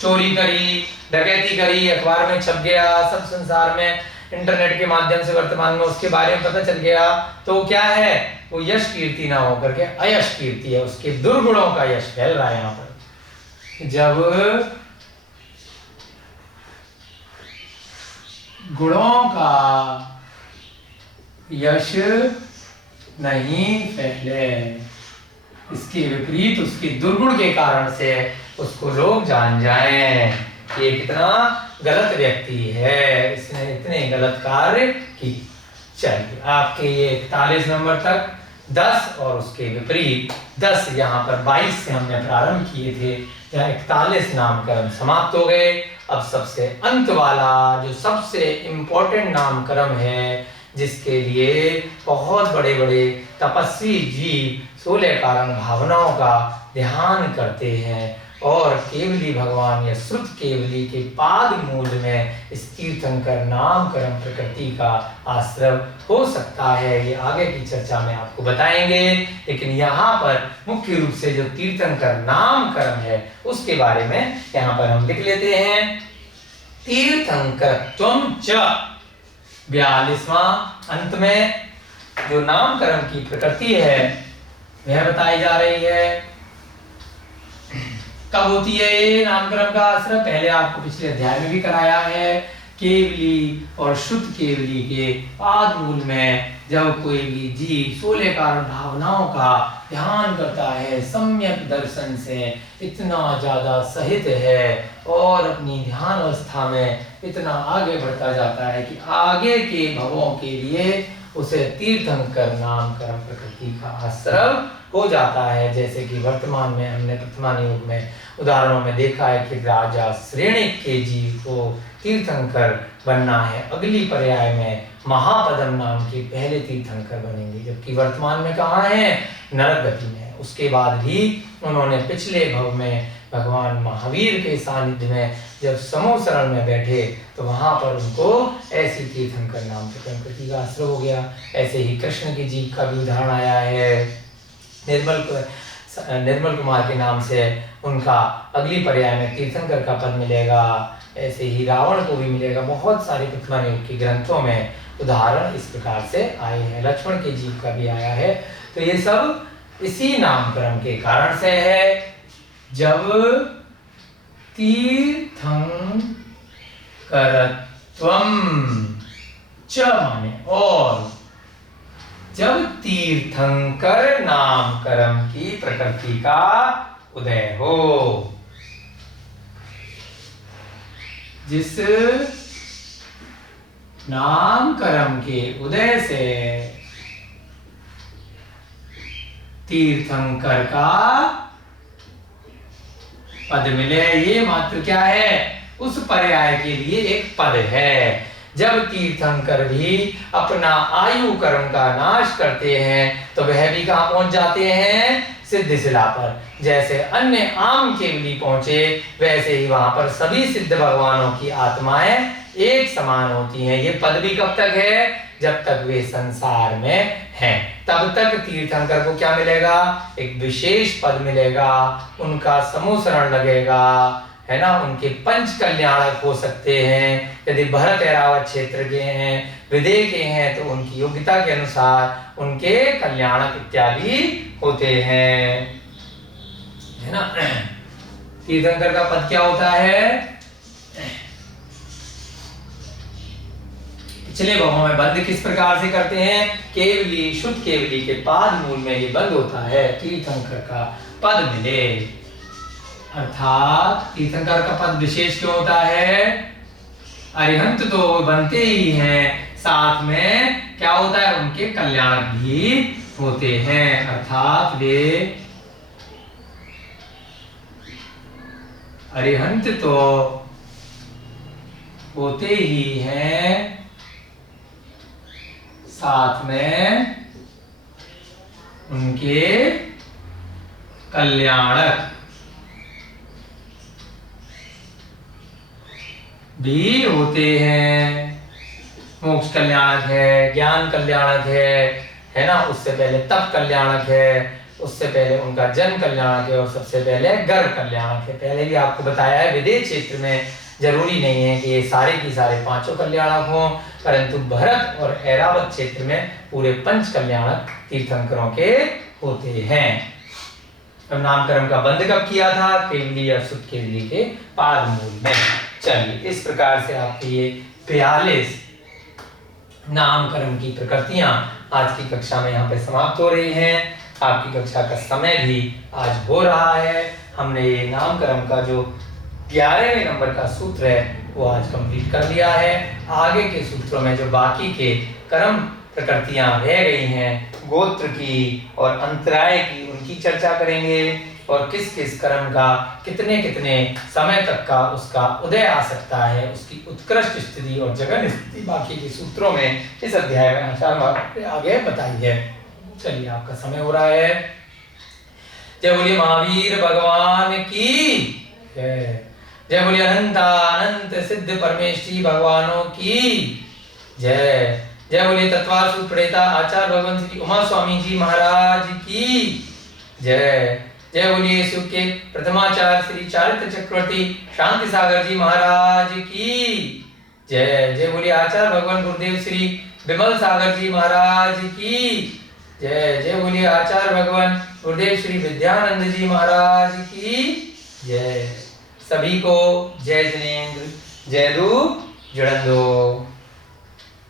चोरी करी, डकैती करी, अखबार में छप गया, सब संसार में इंटरनेट के माध्यम से वर्तमान में उसके बारे में पता चल गया, तो वो क्या है, वो यश कीर्ति ना होकर के अयश कीर्ति है, उसके दुर्गुणों का यश फैल रहा है यहाँ पर। जब गुणों का यश नहीं फैले, इसके विपरीत उसके दुर्गुण के कारण से उसको लोग जान जाएं कि ये कितना गलत व्यक्ति है, इसने इतने गलत कार्य की। चलिए आपके ये 41 नंबर तक 10 और उसके विपरीत 10, यहाँ पर 22 से हमने प्रारंभ किए थे, यहाँ 41 नामकरण समाप्त हो गए। अब सबसे अंत वाला जो सबसे इम्पोर्टेंट नामकरण है, जिसके लिए बहुत बड़े बड़े तपस्वी जीव 16 कारण भावनाओं का ध्यान करते हैं और केवली भगवान या श्रुत केवली के पाद मूल में इस तीर्थंकर नामकरण प्रकृति का आश्रय हो सकता है, ये आगे की चर्चा में आपको बताएंगे। लेकिन यहाँ पर मुख्य रूप से जो तीर्थंकर नामकरण है उसके बारे में यहाँ पर हम लिख लेते हैं। तीर्थंकर त्वं च, 42वां अंत में जो नामकरण की प्रकृति है वह बताई जा रही है। कब होती है ये नामकरण का आश्रय, पहले आपको पिछले अध्याय में भी कराया है। केवली और शुद्ध केवली के पाद मूल में जब कोई भी जीव 16 कारण भावनाओं का ध्यान करता है, सम्यक दर्शन से इतना ज्यादा सहित है और अपनी ध्यान अवस्था में इतना आगे बढ़ता जाता है कि आगे के भवों के लिए उसे तीर्थंकर नामकरण प्रकृति का आश्रय हो जाता है। जैसे कि वर्तमान में हमने वर्तमान युग में उदाहरणों में देखा है कि राजा श्रेणिक के जीव को तीर्थंकर बनना है, अगली पर्याय में महापदम नाम के पहले तीर्थंकर बनेंगे, जबकि वर्तमान में कहाँ है, नरक गति में। उसके बाद भी उन्होंने पिछले भव में भगवान महावीर के सानिध्य में जब समूह शरण में बैठे तो वहां पर उनको ऐसी तीर्थंकर नाम प्रकृति का आश्रय हो गया। ऐसे ही कृष्ण के जीव का भी उदाहरण आया है, निर्मल कुमार के नाम से उनका अगली पर्याय में तीर्थंकर का पद मिलेगा। ऐसे ही रावण को भी मिलेगा। बहुत सारे वर्तमान युग के ग्रंथों में उदाहरण इस प्रकार से आए हैं। लक्ष्मण के जीव का भी आया है। तो ये सब इसी नामकरण के कारण से है। जब तीर्थंकरत्वम च माने और जब तीर्थंकर नामकरण की प्रकृति का उदय हो, जिस नामकरण के उदय से तीर्थंकर का पद मिले, ये मात्र क्या है, उस पर्याय के लिए एक पद है। जब तीर्थंकर भी अपना आयु कर्म का नाश करते हैं तो वह भी कहाँ पहुंच जाते हैं, सिद्ध शिला पर। जैसे अन्य आम केवली पहुंचे वैसे ही वहां पर सभी सिद्ध भगवानों की आत्माएं एक समान होती हैं। ये पद भी कब तक है, जब तक वे संसार में हैं, तब तक तीर्थंकर को क्या मिलेगा, एक विशेष पद मिलेगा, उनका समूह शरण लगेगा, है ना। उनके पंच कल्याणक हो सकते हैं। यदि भरत ऐरावत क्षेत्र के हैं, विदेह के हैं, तो उनकी योग्यता के अनुसार उनके कल्याणक इत्यादि होते हैं, है ना। तीर्थंकर का पद क्या होता है, पिछले भावों में बंद किस प्रकार से करते हैं, केवली शुद्ध केवली के पाद मूल में ये बंद होता है, तीर्थंकर का पद मिले। अर्थात तीर्थंकर का पद विशेष क्यों होता है, अरिहंत तो बनते ही हैं, साथ में क्या होता है, उनके कल्याण भी होते हैं। अर्थात वे अरिहंत तो होते ही हैं, साथ में उनके कल्याणक भी होते हैं। मोक्ष कल्याणक है, ज्ञान कल्याणक है ना। उससे पहले तप कल्याणक है, उससे पहले उनका जन्म कल्याणक है और सबसे पहले गर्भ कल्याणक है। पहले भी आपको बताया है, विदेह क्षेत्र में जरूरी नहीं है कि ये सारे की सारे पांचों कल्याणक हों, परंतु भरत और ऐरावत क्षेत्र में पूरे 5 कल्याणक तीर्थंकरों के होते हैं। अब नामकरण का बंद कब किया था? केवली या शुद्ध केवली के पाद मूल में। चलिए, इस प्रकार से आपके ये 42 नामकरण की प्रकृतियां आज की कक्षा में यहाँ पे समाप्त हो रही हैं। आपकी कक्षा का समय भी आज हो रहा है। हमने ये नामकरण का जो 11वें नंबर का सूत्र है वो आज कंप्लीट कर लिया है। आगे के सूत्रों में जो बाकी के कर्म प्रकृतियां रह गई हैं, गोत्र की और अंतराय की, उनकी चर्चा करेंगे और किस किस कर्म का कितने कितने समय तक का उसका उदय आ सकता है, उसकी उत्कृष्ट स्थिति और जगन स्थिति बाकी के सूत्रों में इस अध्याय में आचार्य आगे बताई है। चलिए, आपका समय हो रहा है। जय बोलिए महावीर भगवान की जय। जय बोलिए अनंत अनंत सिद्ध परमेश्वरी भगवानों की जय। जय बोलिए तत्वार सूत्र प्रणेता आचार्य भगवान श्री उमा स्वामी जी महाराज की जय। जय बोलिए शिव के प्रथमाचार्य श्री चारित्र चक्रवर्ती शांति सागर जी महाराज की जय। जय बोलिए आचार्य भगवान गुरुदेव श्री विमल सागर जी महाराज की जय। जय बोलिए आचार्य भगवान गुरुदेव श्री विद्यानंद जी महाराज की जय। सभी को जय जिनेन्द्र, जय रूप जुड़ंदो।